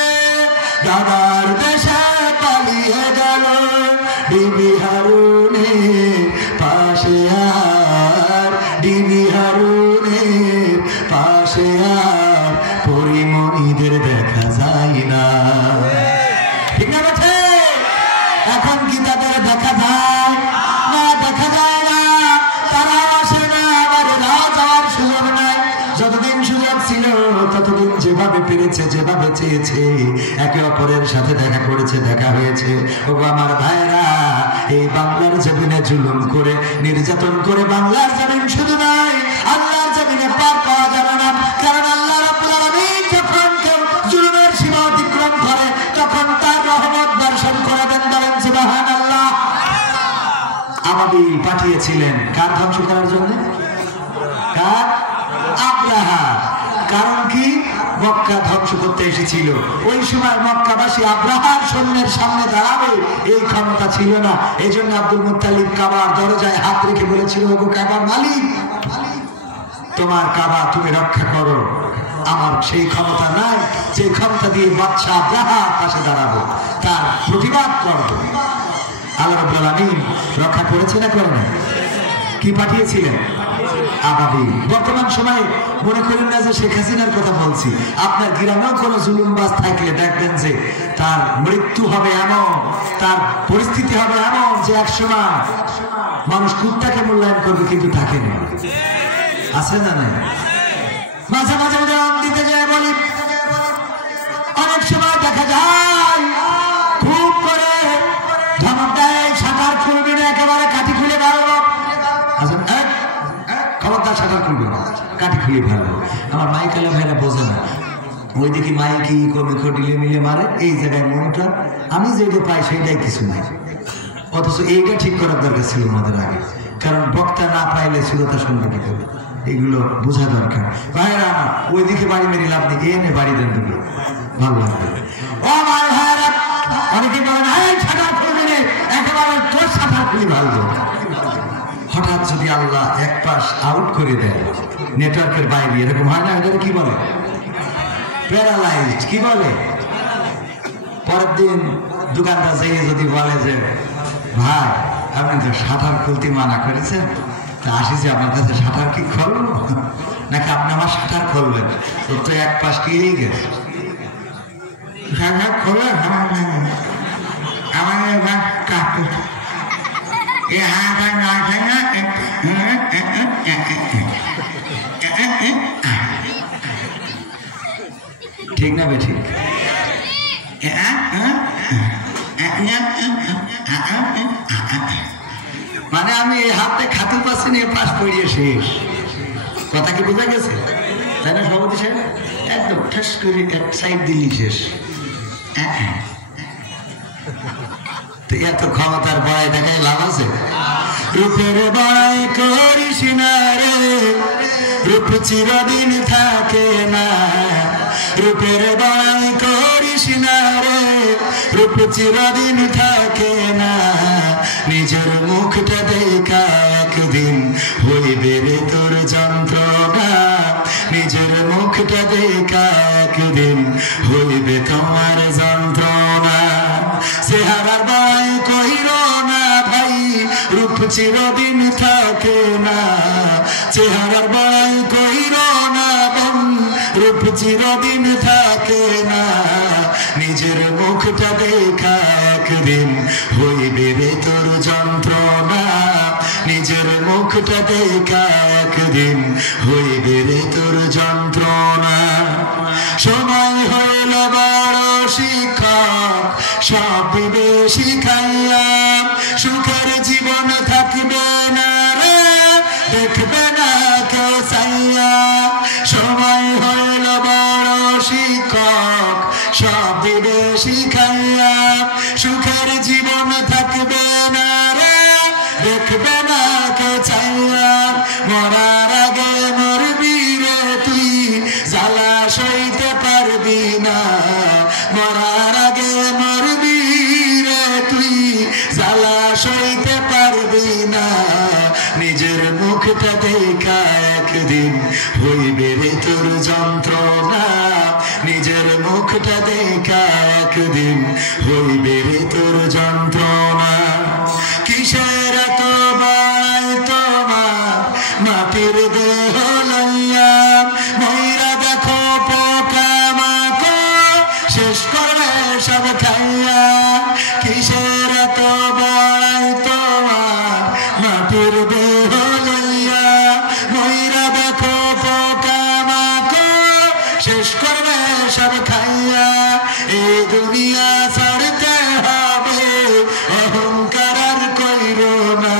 দাদার দেশে পালিয়ে গেল, ডিবি হারুনের পাশে আর, ডিবি হারুনের পাশে আর পরিমণিদের দেখা যায় না। ঠিক না বলছে? এখন কি তাদের দেখা যায় না? দেখা যায় না, তারা আসে না, আবার যাওয়ার সুযোগ নাই। যতদিন সুযোগ ছিল ততদিন যেভাবে পেরেছে, যেভাবে চেয়েছে, একে অপরের সাথে দেখা করেছে, দেখা হয়েছে। ও আমার ভাইরা, এই বাংলার জমিনে জুলুম করে, নির্যাতন করে বাংলার জমিন শুধু নয়, আল্লাহর জমিনে পার পাওয়া যাবে না। কারণ আল্লাহ রাব্বুল আলামিন যখন কেউ জুলুমের সীমা অতিক্রম করে, তখন তার রহমত বর্ষণ করে দেন। বলেন সুবহানাল্লাহ। আবাবিল পাঠিয়েছিলেন কার ধ্বংস করার জন্য? কার? আব্রাহা। কারণ কি? মক্কা ধ্বংস করতে এসেছিল। ওই সময় মক্কাবাসী আব্রাহার সৈন্যের সামনে দাঁড়াবে এই ক্ষমতা ছিল না। এই জন্য আব্দুল মুত্তালিব কাবার দরজায় হাত রেখে বলেছিল, ওগো কাবার মালিক, তোমার কাবা তুমি রক্ষা করো, আমার সেই ক্ষমতা নাই যে ক্ষমতা দিয়ে বাদশা আব্রাহার পাশে দাঁড়াবো, তার প্রতিবাদ করবো। আল্লাহ রাব্বুল আলামিন রক্ষা করেছে না করে না? কি পাঠিয়েছিলেন? আবাবিল। বর্তমান সময়ে মনে করেন না যে শেখ হাসিনার কথা বলছি। আপনার গ্রামেও কোনো জুলুমবাজ থাকলে দেখবেন যে তার মৃত্যু হবে এমন, তার পরিস্থিতি হবে এমন যে একসময় মানুষ কুত্তাকে মূল্যায়ন করবে, কিন্তু তাকে নেই। আছে না নাই? মাঝে মাঝে উদাহরণ দিতে যায় বলি, অনেক সময় দেখা যায় খুব করে ধমক দেয়, সাঁতার খুলবি না, একেবারে কাঠি খুলে মারব। খবরদার সাঁতার খুলবে না, কাঠি খুলে মারবো। আমার মাইকালা ভাইরা বোঝে না, ওইদিকে মাইকি কমে খটিলে মিলে মারে, এই জায়গায় মনিটর, আমি যেটা পাই সেটাই কিছু নাই। অথচ এইটা ঠিক করার দরকার ছিল আমাদের আগে, কারণ বক্তা না পাইলে শ্রোতা শুনবে কি করবে, এগুলো বোঝা দরকার। ভাইরা আমার ওইদিকে বাড়ি মেরে লাভ নেই, এনে বাড়ি দেন দুটো, ভালো লাগবে। ও আমার ভাইরা, অনেকে বলেন সাঁতার খুলবি না, একেবারে তোর সাঁতার খুলি ভালো। হঠাৎ যদি আল্লাহ এক পাশ আউট করে দেয়, নেটওয়ার্কের বাইরে, এরকম হয় না? এটাকে কি বলে? প্যারালাইজড। কি বলে? পরের দিন দোকানদার যেয়ে যদি বলে যে ভাই আপনি তো সাঁতার খুলতে মানা করেছেন, তা আসি যে আপনার কাছে সাঁতার কি খুলবো নাকি আপনি আমার সাঁতার খুলবেন? তোর তো এক পাশ কি গেছে, সাঁতার খোলা আমার কাকু ঠিক না বে? ঠিক। মানে আমি এই হাতে খাতুর পাচ্ছি না, পাশ পড়িয়ে শেষ। কথা কি বোঝা গেছে? তাই না সভাপতি সাহেব? একদম ঠাস করে এক সাইড দিলি শেষ। এত ক্ষমতার ভয় দেখায় লাভ আছে? রূপের বড়াই করিস না রে, রূপ চিরদিন থাকে না। রূপের বড়াই করিস না রে, রূপ চিরদিন থাকে না। নিজের মুখটা দেখা একদিন হইবে রে তোর যন্ত্রণা। নিজের মুখটা দেখা একদিন হইবে তোমার যন্ত্রণা। চেহারার বড়াই কইর না ভাই, রূপ চিরদিন থাকে না। চেহারার বড়াই কইর না বোন, রূপ চিরদিন থাকে না। নিজের মুখটা দেখা একদিন হইবে রে তোর যন্ত্রণা নিজের মুখটা দেখা একদিন হইবে রে তোর যন্ত্রণা সময় হইল বড় শিক্ষক সব দিবে শিখাইয়া সুখের জীবন থাকবে না রে দেখবে না কেউ চাইয়া সময় হইল বড় শিক্ষক সব দিবে শিখাইয়া সুখের জীবন থাকবে না রে দেখবে না কেউ চাইয়া মরার আগে মরবি রে তুই জ্বালা সইতে পারবি না মরার আগে মরবি রে তুই জ্বালা সইতে পারবি না নিজের মুখটা দেখা একদিন হইবে রে তোর যন্ত্রণা নিজের মুখটা দেখা একদিন হইবে রে তোর যন্ত্রণা কিসের এত বাড়াই তোমার মাটির দেহ লইয়া ময়রা দেখো পোকা মাকড় শেষ করবে সব খাইয়া কিসের এত বাড়াই তোমার মাটির দেহ লইয়া ময়রা দেখো পোকা মাকড় শেষ করবে সব খাইয়া এই দুনিয়া ছাড়তে হবে অহংকার আর কইরো না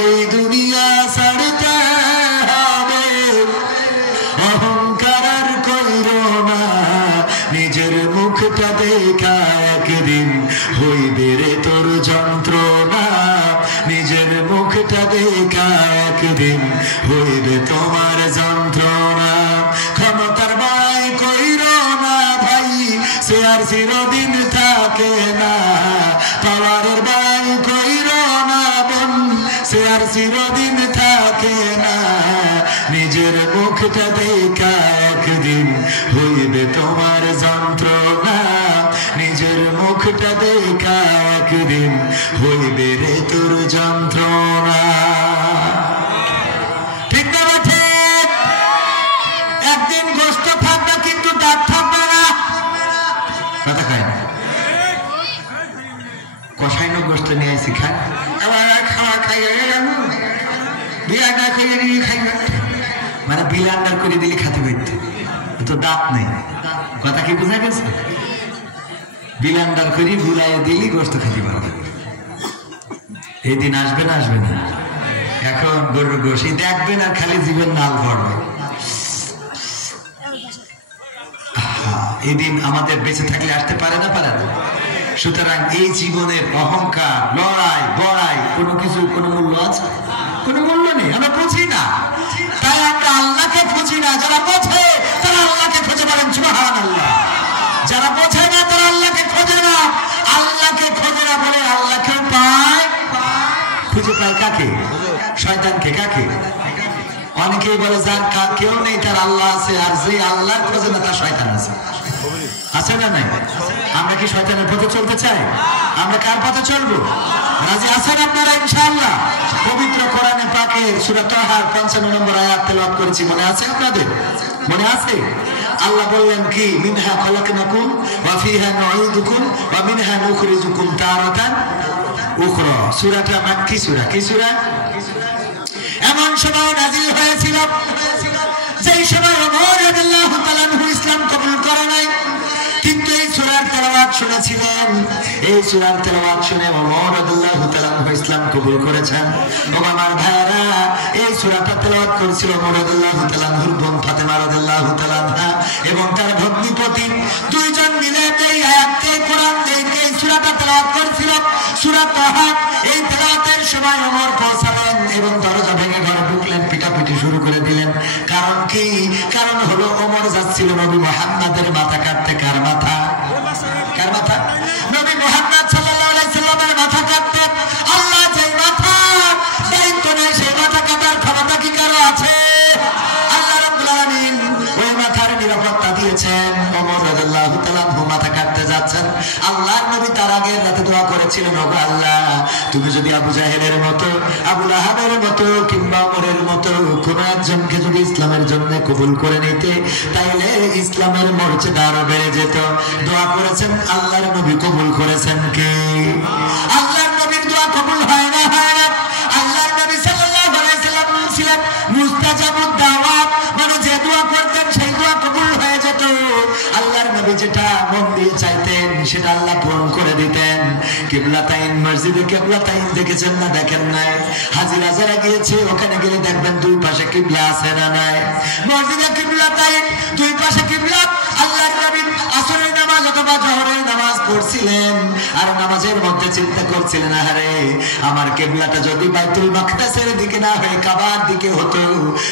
এই দুনিয়া ছাড়তে হবে অহংকার আর কইরো না নিজের মুখটা দেখা একদিন হইবে রে তোর যন্ত্রণা নিজের মুখটা দেখা একদিন হইবে তোমার যন্ত্রণা ক্ষমতার বাই কইরো না ভাই সে আর চিরদিন থাকে না পাওয়ারের বাই কইরো না বোন সে আর চিরদিন থাকে না নিজের মুখটা দেখা একদিন হইবে তোমার যন্ত্রণা নিজের মুখটা দেখা একদিন হইবে রে তোর যন্ত্রণা ঠিক না ঠিক একদিন গোস্ত থাকবে কিন্তু দাঁত থাকবে না কথা খায় না কষাইনো গোস্ত নিয়ে আসি খায় আবার খাওয়া খাই বিয়া না খাইয়ে নিয়ে খাই মানে বিল আন্ডার করে দিলে খাতে পারতে তো দাঁত নেই কথা কি বোঝা গেছে বিল আন্ডার করে বুলাই দিলি গোস্ত খাতে পারবে এই দিন আসবে না আসবে না এখন গরুর গোশি দেখবেন আর খালি জীবন নাল পড়বে এই দিন আমাদের বেঁচে থাকলে আসতে পারে না পারে না সুতরাং এই জীবনের অহংকার লড়াই বড়াই কোনো কিছু কোনো মূল্য আছে কোনো মূল্য নেই আমরা বুঝি না তাই আমরা আল্লাহকে খুঁজি না যারা বোঝে তারা আল্লাহকে খুঁজে বলেন সুবহানাল্লাহ যারা বোঝে না তারা আল্লাহকে খোঁজে না আল্লাহকে খোঁজে না বলে আল্লাহকে পায় খুঁজে পায় কাকে শয়তানকে কাকে অনেকেই বলে যার কেউ নেই তার আল্লাহ আছে আর যে আল্লাহর খোঁজে না তার শয়তান আছে আছে না নাই আমরা কি শয়তানের পথে চলতে চাই আমরা কার পথে চলবো রাজি আছেন আপনারা ইনশাআল্লাহ পবিত্র কোরআনে পাকে সূরা তাহার 55 নম্বর আয়াত তেলাওয়াত করেছি মনে আছে আপনাদের মনে আছে আল্লাহ বললেন কি মিনহা খলাকনাকুম ওয়া ফিহা নুঈদুকুম ওয়া মিনহা নুখরিজুকুম তারাতান উখরা সূরাটা মাক্কি সূরা কি সূরা এমন সময় নাযিল হয়েছিল যেই সময় ওমর রাদিয়াল্লাহু তাআলা ইসলাম কবুল করে নাই কিন্তু এই সূরার তেলাওয়াত শুনেছিলেন এই সূরার তেলাওয়াত শুনে ওমর রাদিয়াল্লাহু তাআলা ইসলাম কবুল করেছেন ও আমার ভাইরা এই সূরাটা তেলাওয়াত করেছিল ওমর রাদিয়াল্লাহু তাআলা বোন ফাতেমা রাদিয়াল্লাহু তাআলা এবং তার ভগ্নিপতি দুইজন মিলে এই আয়াতকে কোরআন থেকে এই সূরাটা তেলাওয়াত করেছিল সূরা তাহা এই তেলাওয়াতের সময় ওমর পৌঁছালেন এবং দরজা ভেঙে ঘরে ঢুকলেন পিটাপিটি শুরু করে দিলেন কারণ কি কারণ হলো ওমর যাচ্ছিল নবী মুহাম্মাদের মাথা কাটতে কার মাথা নবী মুহাম্মদ সাল্লাল্লাহু আলাইহি সাল্লামের মাথা কাটতে আল্লাহ যেই মাথা দায়িত্ব নেয় সেই মাথা কাটার ক্ষমতা কি কারো আছে আল্লাহ রাব্বুল আলামিন ওই মাথার নিরাপত্তা দিয়েছেন ওমর রাদিয়াল্লাহু তাআলা মাথা কাটতে যাচ্ছেন আল্লাহর নবী তার আগে রাতে দোয়া করেছিলেন ওগো আল্লাহ তুমি যদি আবু জাহেলের মতো, আবু লাহাবের মতো কিংবা ওমরের মতো কোন একজনকে যদি ইসলামের জন্য কবুল করে নিতে, তাইলে ইসলামের মর্যাদা আরো বেড়ে যেত। দোয়া করেছেন আল্লাহর নবী, কবুল করেছেন কে? আল্লাহর নবীর দোয়া কবুল হয় না, হয় না। আল্লাহর নবী সাল্লাল্লাহু আলাইহি ওয়াসাল্লাম ছিলেন মুস্তাজাবুদ দাওয়াত, মানে যে দোয়া করতেন সেই দোয়া কবুল হয়ে যেত। আল্লাহর নবী যেটা মন দিয়ে চাইতেন সেটা আল্লাহ পূরণ করে দিতেন। কিবলাতাইন, মসজিদে কিবলাতাইন দেখেছেন না? দেখেন নাই? হাজিরা যারা গিয়েছে ওখানে গেলে দেখবেন দুই পাশে কিবলা আছে না নাই? মসজিদে কিবলাতাইন, দুই পাশে কিবলা। আল্লাহর নবী আসরের নামাজ অথবা জোহরের নামাজ পড়ছিলেন আর নামাজের মধ্যে চিন্তা করছিলেন, আরে আমার কিবলাটা যদি বাইতুল মাকদাসের দিকে না হয়ে কাবার দিকে হতো,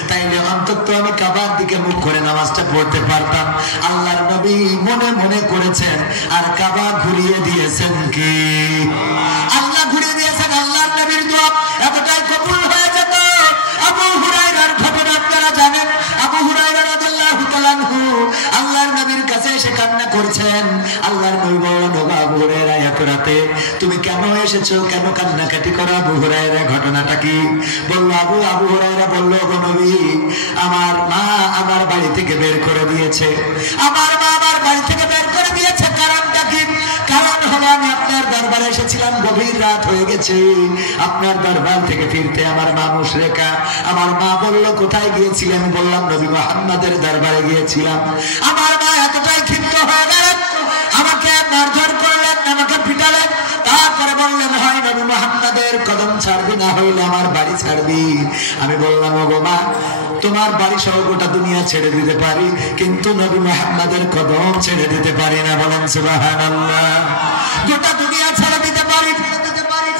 তাইলে অন্তত আমি কাবার দিকে মুখ করে নামাজটা পড়তে পারতাম। আল্লাহর নবী মনে মনে করেছেন আর কাবা ঘুরিয়ে দিয়েছেন কি? আল্লাহ ঘুরিয়ে দিয়েছেন। আল্লাহর নবীর দোয়া এতটাই কবুল হয়ে যেত। আবু হুরায়রার ঘটনা আপনারা জানেন। আবু হুরায়রা রাদিয়াল্লাহু তাআলা আনহু আল্লাহর নবীর কাছে এসে কান্না করছেন। আল্লাহর নবী বললেন, ও আবু হুরায়রা, এত রাতে তুমি কেন এসেছো? কেন কান্নাকাটি করো? আবু হুরায়রা, ঘটনাটা কি? বলল আবু হুরায়রা বলল, গো নবী, আমার মা আমার বাড়ি থেকে বের করে দিয়েছে। আমার মা আমার বাড়ি থেকে বের করে দিয়েছে। কারণটা কি? কারণ হলো আমি আপনার দরবারে এসেছিলাম, গভীর রাত হয়ে গেছে। আপনার দরবার থেকে ফিরতে আমার মা মুশরিকা। আমার মা বলল, কোথায় গিয়েছিলেন? আমি বললাম, নবী মুহাম্মাদের দরবারে গিয়েছিলাম। আমার মা এতটাই ক্ষিপ্ত হয়ে গেলেন, আমাকে মারধর করলেন, আমাকে পিটালেন। তারপরে বললেন, হয় নবী মুহাম্মাদের কদম ছাড়বি, না হইলে আমার বাড়ি ছাড়বি। আমি বললাম, ওগো মা, তোমার বাড়ি সহ গোটা দুনিয়া ছেড়ে দিতে পারি, কিন্তু নবী মুহাম্মাদের কদম ছেড়ে দিতে পারি না। বলেন সুবহানাল্লাহ। গোটা দুনিয়া ছেড়ে দিতে পারি,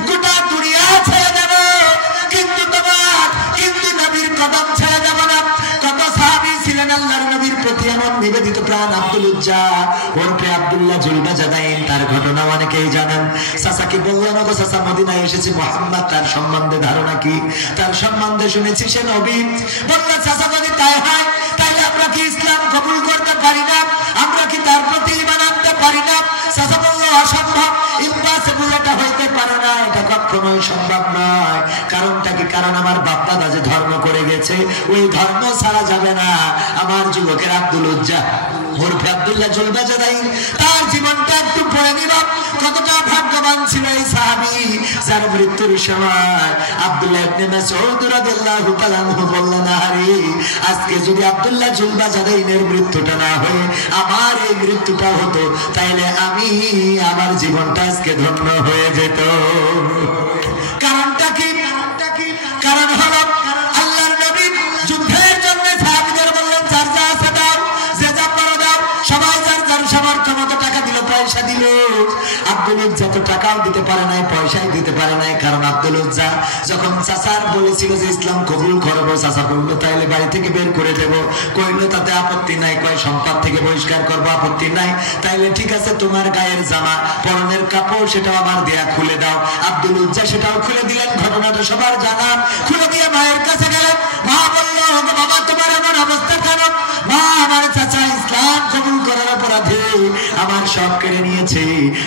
গোটা দুনিয়া ছেড়ে দেব, কিন্তু নবীর কদম ছেড়ে দেব না। কত সাহাবী ছিলেন আল্লাহর নবীর প্রতি এমন নিবেদিত প্রাণ। আব্দুল উজ্জা ওরফে আব্দুল্লাহ জুলবাজাদাইন, তার ঘটনা অনেকেই জানেন। চাচাকে বললেন, ওগো চাচা, মদিনায় এসেছি, মুহাম্মদ তার সম্বন্ধে ধারণা কি? তার সম্বন্ধে শুনেছি সে নবী। বলল, চাচা, যদি তাই হয় তাইলে আমরা কি ইসলাম কবুল করতে পারি না? আমরা কি তার প্রতি ঈমান আনতে পারি না? চাচা বলল, অসম্ভব, ইম্পসিবল, এটা হইতে পারে না, এটা কখনোই সম্ভব নয়। কারণটা কি? কারণ আমার বাপ দাদা যে ধর্ম করে গেছে ওই ধর্ম ছাড়া যাবে না। আমার যুবকের আব্দুল উজ্জা ওরফে আব্দুল্লাহ জুলবাজাদাইন, তার জীবনটা একটু পড়ে নিব। কতটা ভাগ্যবান ছিল এই সাহাবী, যার মৃত্যুর সময় আব্দুল্লাহ ইবনে মাসউদ রাদিয়াল্লাহু তাআলা আনহু বললেন, আরে আজকে যদি আব্দুল্লাহ জুলবাজাদাইনের মৃত্যুটা না হয়ে আমার এই মৃত্যুটা হতো, তাইলে আমি আমার জীবনটা আজকে ধন্য হয়ে যেত। কারণটা কি? কারণ হলো আল্লাহর নবী যুদ্ধের জন্য সাহাবীদের বললেন, যার যা আছে দাও, যে যা পারো দাও। সবাই যার যার সামর্থ্য মতো টাকা দিল, পয়সা দিল। আব্দুল উজ্জা তো টাকাও দিতে পারে নাই, পয়সাই দিতে পারে নাই। কারণ আব্দুল উজ্জা যখন চাচার বলেছিল যে ইসলাম কবুল করবো, চাচা বললো তাইলে বাড়ি থেকে বের করে দেব। কইলো তাতে আপত্তি নাই, কয় সম্পদ থেকে বহিষ্কার করবো, আপত্তি নাই। তাইলে ঠিক আছে, তোমার গায়ের জামা, পরনের কাপড়, সেটাও আমার দেয়া খুলে দাও। আব্দুল উজ্জা সেটাও খুলে দিলেন। ঘটনাটা সবার জানা। খুলে দিয়ে মায়ের কাছে গেলেন। মা বললো, বাবা, তোমার এমন অবস্থা কেন? মা, আমার চাচা ইসলাম কবুল করার অপরাধে আমার সব কেড়ে নিয়েছে।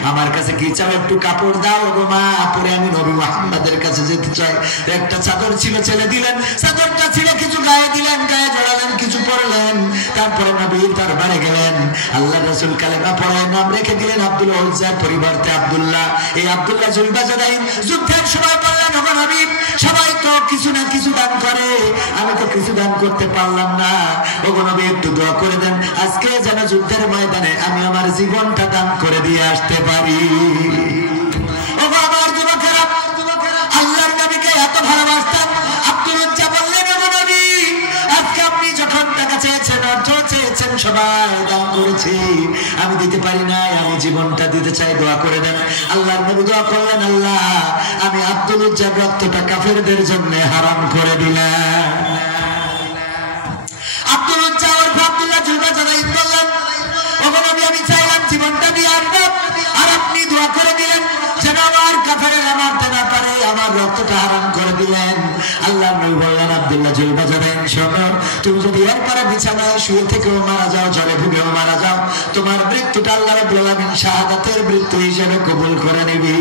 আমার কাছে কি চাও? একটু কাপড় দাও গো মা, পরে আমি নবী মুহাম্মাদের কাছে যেতে চাই। একটা চাদর ছিল, ছেড়ে দিলেন। চাদরটা ছিল, কিছু গায়ে দিলেন, গায়ে জড়ালেন, কিছু পরলেন। তারপরে নবীর দরবারে গেলেন। আল্লাহ রাসূল কালেমা পড়ায় নাম রেখে দিলেন আব্দুল উজ্জার পরিবর্তে আব্দুল্লাহ। এই আব্দুল্লাহ জুলবাজাদাইন যুদ্ধের সময় বললেন, ওগো নবী, সবাই তো কিছু না কিছু দান করে, আমি তো কিছু দান করতে পারলাম না। ওগো নবী, একটু দোয়া করে দেন, আজকে যেন যুদ্ধের ময়দানে আমি আমার জীবনটা দান করে দিয়ে আসতে পারি। ওগো আমার যুবকেরা, আল্লাহর নবীকে এত ভালোবাসতাম। আব্দুল উজ্জা বললেন, ওগো নবী, আজকে আপনি যখন টাকা চেয়েছেন, অর্থ চেয়েছেন, সবাই দান করেছি, আমি দিতে পারি নাই, আমি জীবনটা দিতে চাই, দোয়া করে দেন। আল্লাহর নবী দোয়া করলেন, আল্লাহ, আমি আব্দুল উজ্জার রক্তটা কাফেরদের জন্য হারাম করে দিলাম। আব্দুল উজ্জা ওরফে আব্দুল্লাহ জুলবাজাদাইন বললেন, ওগো নবী, আমি চাইলাম জীবনটা দিয়ে আসবো, আর আপনি দোয়া করে দিলেন যেন আমার কাফেরেরা মারতে না পারে, আমার রক্তটা হারাম করে দিলেন। আল্লাহর নবী বললেন, আব্দুল্লাহ জুল বাজাদাইন শোনো, তুমি যদি এরপরে বিছানায় শুয়ে থেকেও মারা যাও, জ্বরে ভুগেও মারা যাও, তোমার মৃত্যুটা আল্লাহ রাব্বুল আলামিন শাহাদাতের মৃত্যু হিসেবে কবুল করে নেবে।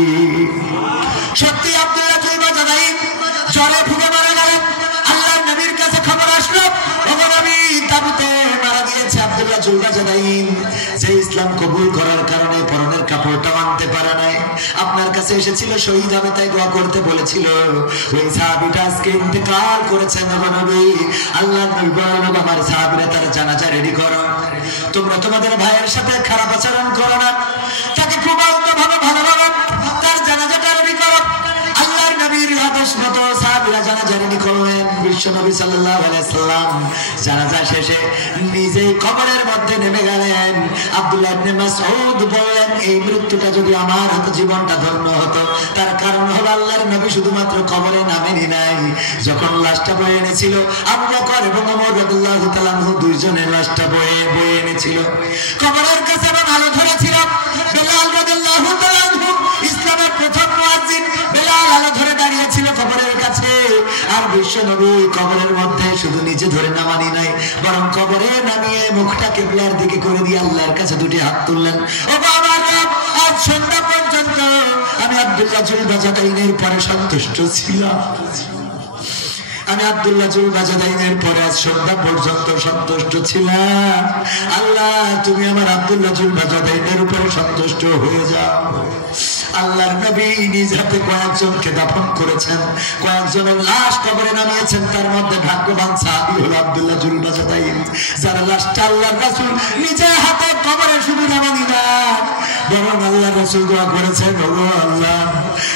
সত্যি আব্দুল্লাহ জুল বাজাদাইন জ্বরে ভুগে মারা গেলেন। আল্লাহর নবীর কাছে খবর আসলো, ওগো নবী, তাবুতে মারা গিয়েছে আব্দুল্লাহ জুল বাজাদাইন, যে ইসলাম কবুল করার কারণে পরনের কাপড়টাও আনতে পারে নাই, আপনার কাছে এসেছিল শহীদ হবে তাই দোয়া করতে বলেছিল, ওই সাহাবীটা আজকে ইন্তেকাল করেছেন। ওগো নবী, আল্লাহর নবী বললেন, আমার সাহাবীরা তার জানাজা রেডি করো, তোমরা তোমাদের ভাইয়ের সাথে খারাপ আচরণ করো না, তাকে খুব আলতোভাবে ভালোভাবে তার জানাজাটা রেডি করো। আল্লাহর নবীর আদেশ মতো সাহাবীরা জানাজা রেডি করলেন। বিশ্ব নবী সাল্লাল্লাহু আলাইহি সাল্লাম জানাজা শেষে নিজেই কবরের মধ্যে নেমে গেলেন। আব্দুল্লাহ ইবনে মাসউদ বললেন, এই মৃত্যুটা যদি আমার হতো, জীবনটা ধন্য হতো। তার কারণ হলো আল্লাহর নবী শুধুমাত্র কবরে নামেনি নাই, যখন লাশটা বয়ে এনেছিল আবু বকর এবং ওমর রাদিয়াল্লাহু তাআলা আনহু দুইজনের লাশটা বয়ে এনেছিল কবরের কাছে, এবং আলো ধরেছিল বেলাল রাদিয়াল্লাহু তাআলা আনহু, ইসলামের প্রথম মুয়াজ্জিন বেলাল আলো ধরে দাঁড়িয়েছিল কবরের কাছে। আর বিশ্ব নবী কবরের মধ্যে শুধু নিজে ধরে নামানি নাই, বরং কবরে নামিয়ে মুখটা কিবলার দিকে করে দিয়ে আল্লাহর কাছে দুটি হাত তুললেন। ও বাবা, আজ সন্ধ্যা পর্যন্ত আমি আব্দুল্লাহ জুল বাজাদাইনের পরে সন্তুষ্ট ছিলাম, আমি আব্দুল্লাহ জুল বাজাদাইনের পরে আজ সন্ধ্যা পর্যন্ত সন্তুষ্ট ছিলাম। আল্লাহ, তুমি আমার আব্দুল্লাহ জুল বাজাদাইনের উপরে সন্তুষ্ট হয়ে যাও। আল্লাহর নবী নিজ হাতে কয়েকজনকে দাফন করেছেন, কয়েকজনের লাশ কবরে নামিয়েছেন। তার মধ্যে ভাগ্যবান সাহাবী হলো আব্দুল্লাহ জুল বাজাদাইন, যারা লাশটা আল্লাহর রাসূল নিজের হাতে কবরে শুধু নামানি না, বরং আল্লাহর রাসূল দোয়া করেছেন, ওগো আল্লাহ,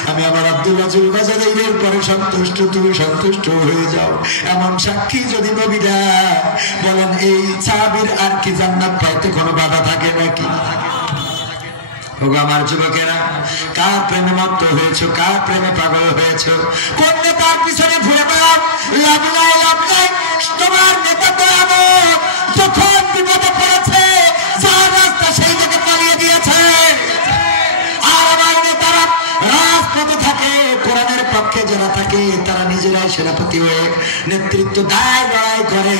আমি আমার আব্দুল্লাহ জুল বাজাদাইনের পরে সন্তুষ্ট, তুমি সন্তুষ্ট হয়ে যাও। এমন সাক্ষী যদি নবী দেয়, বলেন এই সাহাবীর আর কি জান্নাত পাইতে কোনো বাধা থাকে নাকি? ওগো আমার যুবকেরা, কার প্রেমে মত্ত হয়েছো, কার প্রেমে পাগল হয়েছো, কোন নেতার পিছনে ঘুরে বেড়াও? লাভ নাই, লাভ নাই। তোমার নেতা তো এমন, যখন বিপদে পড়েছে যার রাস্তা সেই থেকে পালিয়ে দিয়েছে। আর আমার নেতারা রাজপথে থাকে, কোরআনের পক্ষে যারা থাকে তারা নিজেরাই সেনাপতি হয়ে নেতৃত্ব দায় লড়াই করে,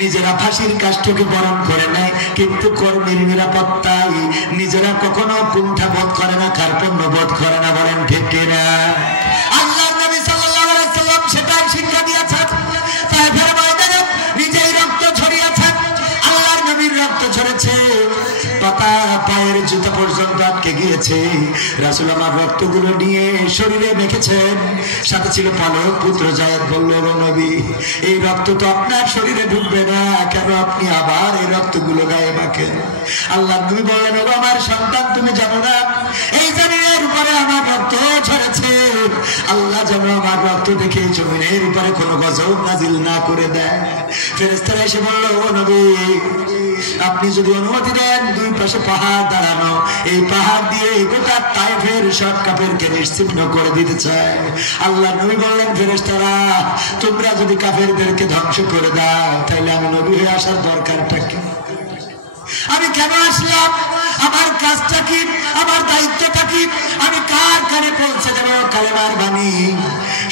নিজেরা ফাঁসির কাষ্ঠকে বরণ করে নেয়, কিন্তু কর্মীর নিরাপত্তায় নিজেরা কখনো কুণ্ঠা বোধ করে না, কার্পণ্য বোধ করে না। বলেন ঠিক কিনা? আল্লাহর নবী সাল্লাল্লাহু আলাইহি সাল্লাম সেটাই শিক্ষা দিয়েছেন। তায়েফের ময়দানে নিজেই রক্ত ঝরিয়েছেন, আল্লাহর নবীর রক্ত ঝরেছে, পাতা পায়ের জুতা পর্যন্ত আটকে গিয়েছে। রাসূল আমার রক্তগুলো নিয়ে শরীরে মেখেছেন, সাথে ছিল পালক পুত্র যায়েদ। বলল, ও নবী, এই রক্ত তো আপনার শরীরে ঢুকবে না, কেন আপনি আবার এই রক্তগুলো গায়ে মাখেন? আল্লাহ নবী বললেন, ও আমার সন্তান, তুমি জানো না এই জমিনের উপরে আমার রক্ত ঝরেছে, আল্লাহ যেন আমার রক্ত দেখে জমিনের উপরে কোনো গজব নাজিল না করে দেয়। ফেরেশতারা এসে বলল, ও নবী, আপনি যদি অনুমতি দেন, দুই পাশে পাহাড় দাঁড়ানো, এই পাহাড় দিয়ে গোটা তায়েফের সব কাফেরকে নিশ্চিহ্ন করে দিতে চায়। আল্লাহ নবী বললেন, ফেরেশতারা, তোমরা যদি কাফেরদেরকে ধ্বংস করে দাও, তাহলে আমি নবী হয়ে আসার দরকারটা কি? আমি কেন আসলাম? আমার কাজটা কি? আমার দায়িত্বটা কি? আমি কার কানে পৌঁছে যাব কালেমার বাণী?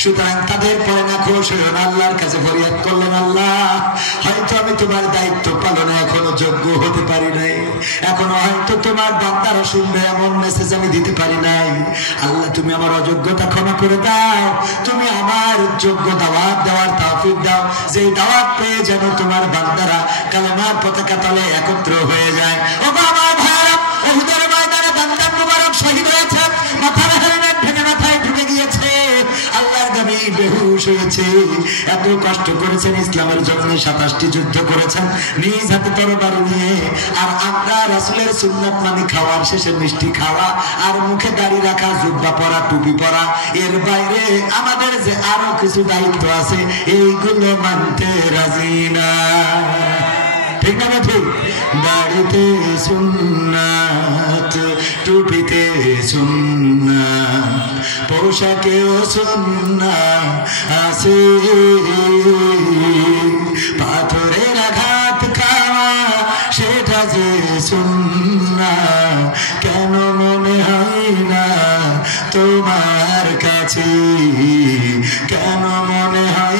সুতরাং তাদের পরে না খোশ হয়ে আল্লাহর কাছে ফরিয়াদ করলেন, আল্লাহ, হয়তো আমি তোমার দায়িত্ব পালনে এখনো যোগ্য হতে পারি নাই, এখনো হয়তো তোমার বান্দারা শুনবে এমন মেসেজ আমি দিতে পারি নাই। আল্লাহ, তুমি আমার অযোগ্যতা ক্ষমা করে দাও, তুমি আমার যোগ্য দাওয়াত দেওয়ার তৌফিক দাও, যে দাওয়াত পেয়ে যেন তোমার বান্দারা কালেমার পতাকা তলে একত্র হয়ে যায়। ও আমার ভাইরা, উহুদের ময়দানে দান্দান মুবারক শহীদ হয়েছে, মাথার হেলমেট ভেঙে মাথায় ঢুকে গিয়েছে, আল্লাহর নবী বেহুশ হয়েছে। এত কষ্ট করেছেন ইসলামের জন্য, 27টি যুদ্ধ করেছেন নিজ হাতে তরবারি নিয়ে। আর আমরা রাসূলের সুন্নাত মানি খাওয়ার শেষে মিষ্টি খাওয়া আর মুখে দাড়ি রাখা, জুব্বা পরা, টুপি পরা, এর বাইরে আমাদের যে আরো কিছু দায়িত্ব আছে এইগুলো মানতে রাজি না। ঠিক না? ঠিক। দাড়িতে সুন্নাত, টুপিতে সুন্নাত, পোশাকেও সুন্নাত আছে, পাথরের আঘাত খাওয়া সেটা যে সুন্নাত, কেন মনে হয় না তোমার কাছে? কেন মনে হয়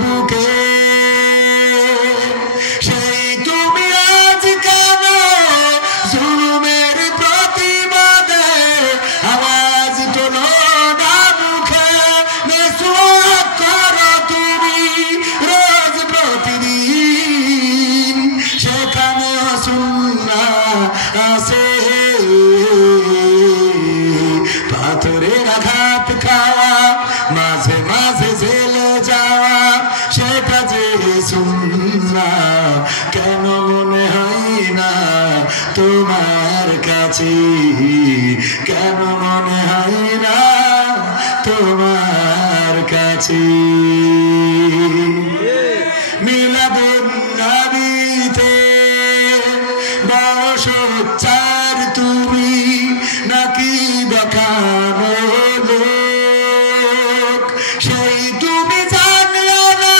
বুকে সেই তুমি আজ কেন জুলুমের প্রতিবাদে আওয়াজ তোলো না মুখে মেসওয়াক করো তুমি রোজ প্রতিদিন সেখানে সুন্নাহ আছে পাথরের আঘাত খাওয়া মাঝে মাঝে জেলে যাওয়া সেটা যে সুন্নাহ কেন মনে হয় না তোমার কাছে কেন মনে হয় না তোমার কাছে মিলাদুন নবীতে বড় সোচ্চার তুমি নাকি দেখানো লোক সেই তুমি জানলে না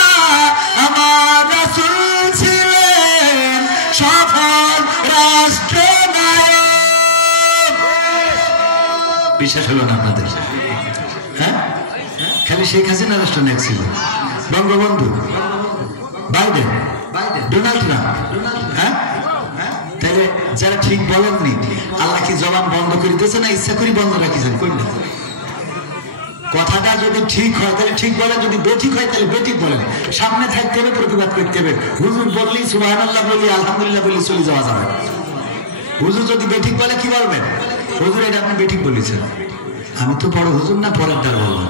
আমার রাসূল ছিলেন সফল রাষ্ট্রনায়ক। বিশ্বাস হলো না আপনাদের? হ্যাঁ, খালি শেখ হাসিনা রাষ্ট্রনায়ক ছিল, বঙ্গবন্ধু, বাইডেন, ডোনাল্ড ট্রাম্প। হ্যাঁ, তাহলে যারা ঠিক বলেননি আল্লাহ কি জবান বন্ধ করে দিয়েছে না ইচ্ছা করে বন্ধ রাখিছেন? করলেন কথাটা যদি ঠিক হয় তাহলে ঠিক বলেন, যদি বেঠিক হয় তাহলে বেঠিক বলেন। সামনে থাকতে হবে, প্রতিবাদ করতে হবে। হুজুর বললি সুবহানাল্লাহ বলি আলহামদুলিল্লাহ বলি চলে যাওয়া যাবে। হুজুর যদি বেঠিক বলে কি বলবেন? হুজুর এটা আপনি বেঠিক বলেছেন। আমি তো বড় হুজুর না, পরের দ্বার বলবো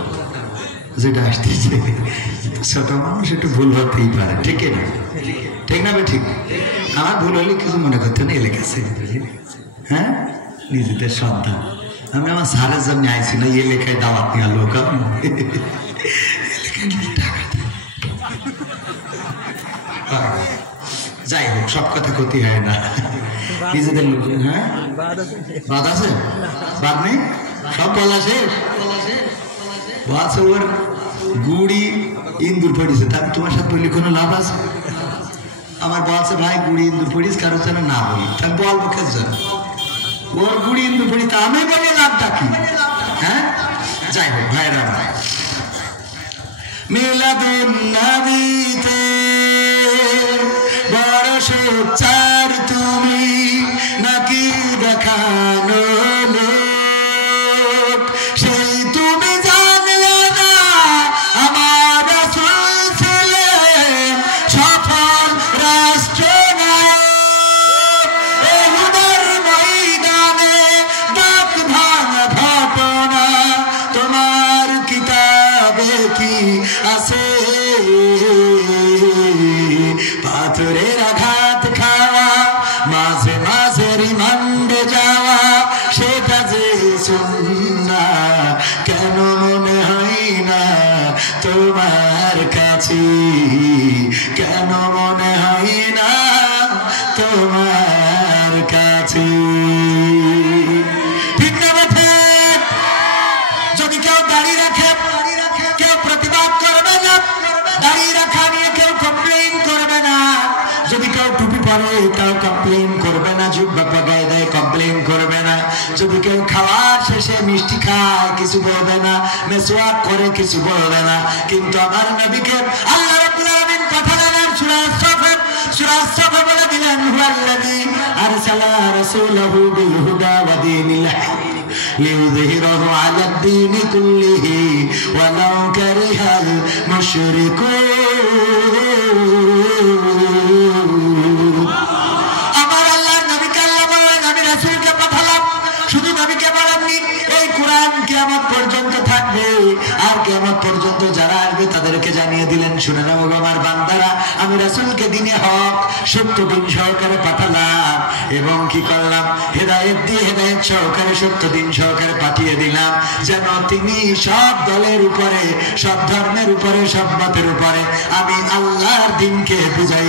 যেটা আসতেছে। ছোট মানুষ একটু ভুল হতেই পারে, ঠিক না? ঠিক না বেঠিক? আমার ভুল হলে কিছু মনে করতে না, এলাকাছে। হ্যাঁ, নিজেদের সন্তান। আমি আমার স্যারের জন্য আইছি না, এই লেখায় দাওয়াত নেওয়া লোক। যাই হোক, সব কথা ক্ষতি হয় না, নিজেদের লোক। হ্যাঁ, বাদ আছে? বাদ নেই? সব বলা শেষ? আছে ওর গুড়ি ইন্দুর পড়িছে, তা তোমার সাথে বললে কোনো লাভ আছে? আমার বলছে ভাই গুড়ি ইন্দুর পড়িস, কারো যেন না বলি। তাই বলবো কে যেন ওর গুড়ি ইন্দুর পড়ি, তা আমি বলি লাভটা কি? হ্যাঁ, যাই হোক ভাইরা, মিলাদুন নবীতে বড় সোচ্চার তুমি নাকি দেখানো লোক সেই তুমি জানলে না আমার রাসূল ছিলেন সফল রাষ্ট্রনায়ক। এই হুদার ময়দানে দাঁত ভাঙা ঘটনা তোমার কিতাবে কি আছে? পাথরের আঘাত খাওয়া মাঝে মাঝে রিমান্ডে যাওয়া সেটা যে সুন্নাহ কেন মনে হয় না তোমার কাছে? কেন মনে হয় না তোমার কাছে? ঠিক না বেঠে? যদি কেউ দাড়ি রাখে কেউ প্রতিবাদ করবে না, দাড়ি রাখা নিয়ে কেউ কমপ্লেইন করবে না। যদি কেউ টুপি পরে তাও কমপ্লেইন করবে না, জুব্বা গায়ে দেয় কমপ্লেইন করবে না। যদি কেউ খাওয়ার শেষে মিষ্টি খায় কিছু বলবে না, মেসওয়াক করে কিছু বলবে না। কিন্তু আমার নবীকে আল্লাহ রাব্বুল আলামিন পাঠালেন সূরা আস-সাফ বলে দিলেন, হুয়াল্লাযী আরসালা রাসূলাহু বিল হুদা ওয়া দীনিল হক লিইয়ুযহিরাহু আলাদ দীনি কুল্লিহি ওয়ালাউ কারিহাল মুশরিকুন। আমার আল্লাহর নবীকে আল্লাহ বললেন আমি রাসূলকে পাঠালাম। শুধু নবীকে বলেননি, এই কোরআন কিয়ামত পর্যন্ত থাকবে, আর কিয়ামত পর্যন্ত যারা আসবে তাদেরকে জানিয়ে দিলেন, শুনে নাও আমার বান্দারা, আমি রাসূলকে দিনে হক সত্য দিন সহকারে পাঠালাম এবং কি করলাম, হেদায়েত দিয়ে হেদায়েত সহকারে সত্য দিন সহকারে পাঠিয়ে দিলাম, যেন তিনি সব দলের উপরে, সব ধর্মের উপরে, সব মতের উপরে আমি আল্লাহর দিনকে বুঝাই।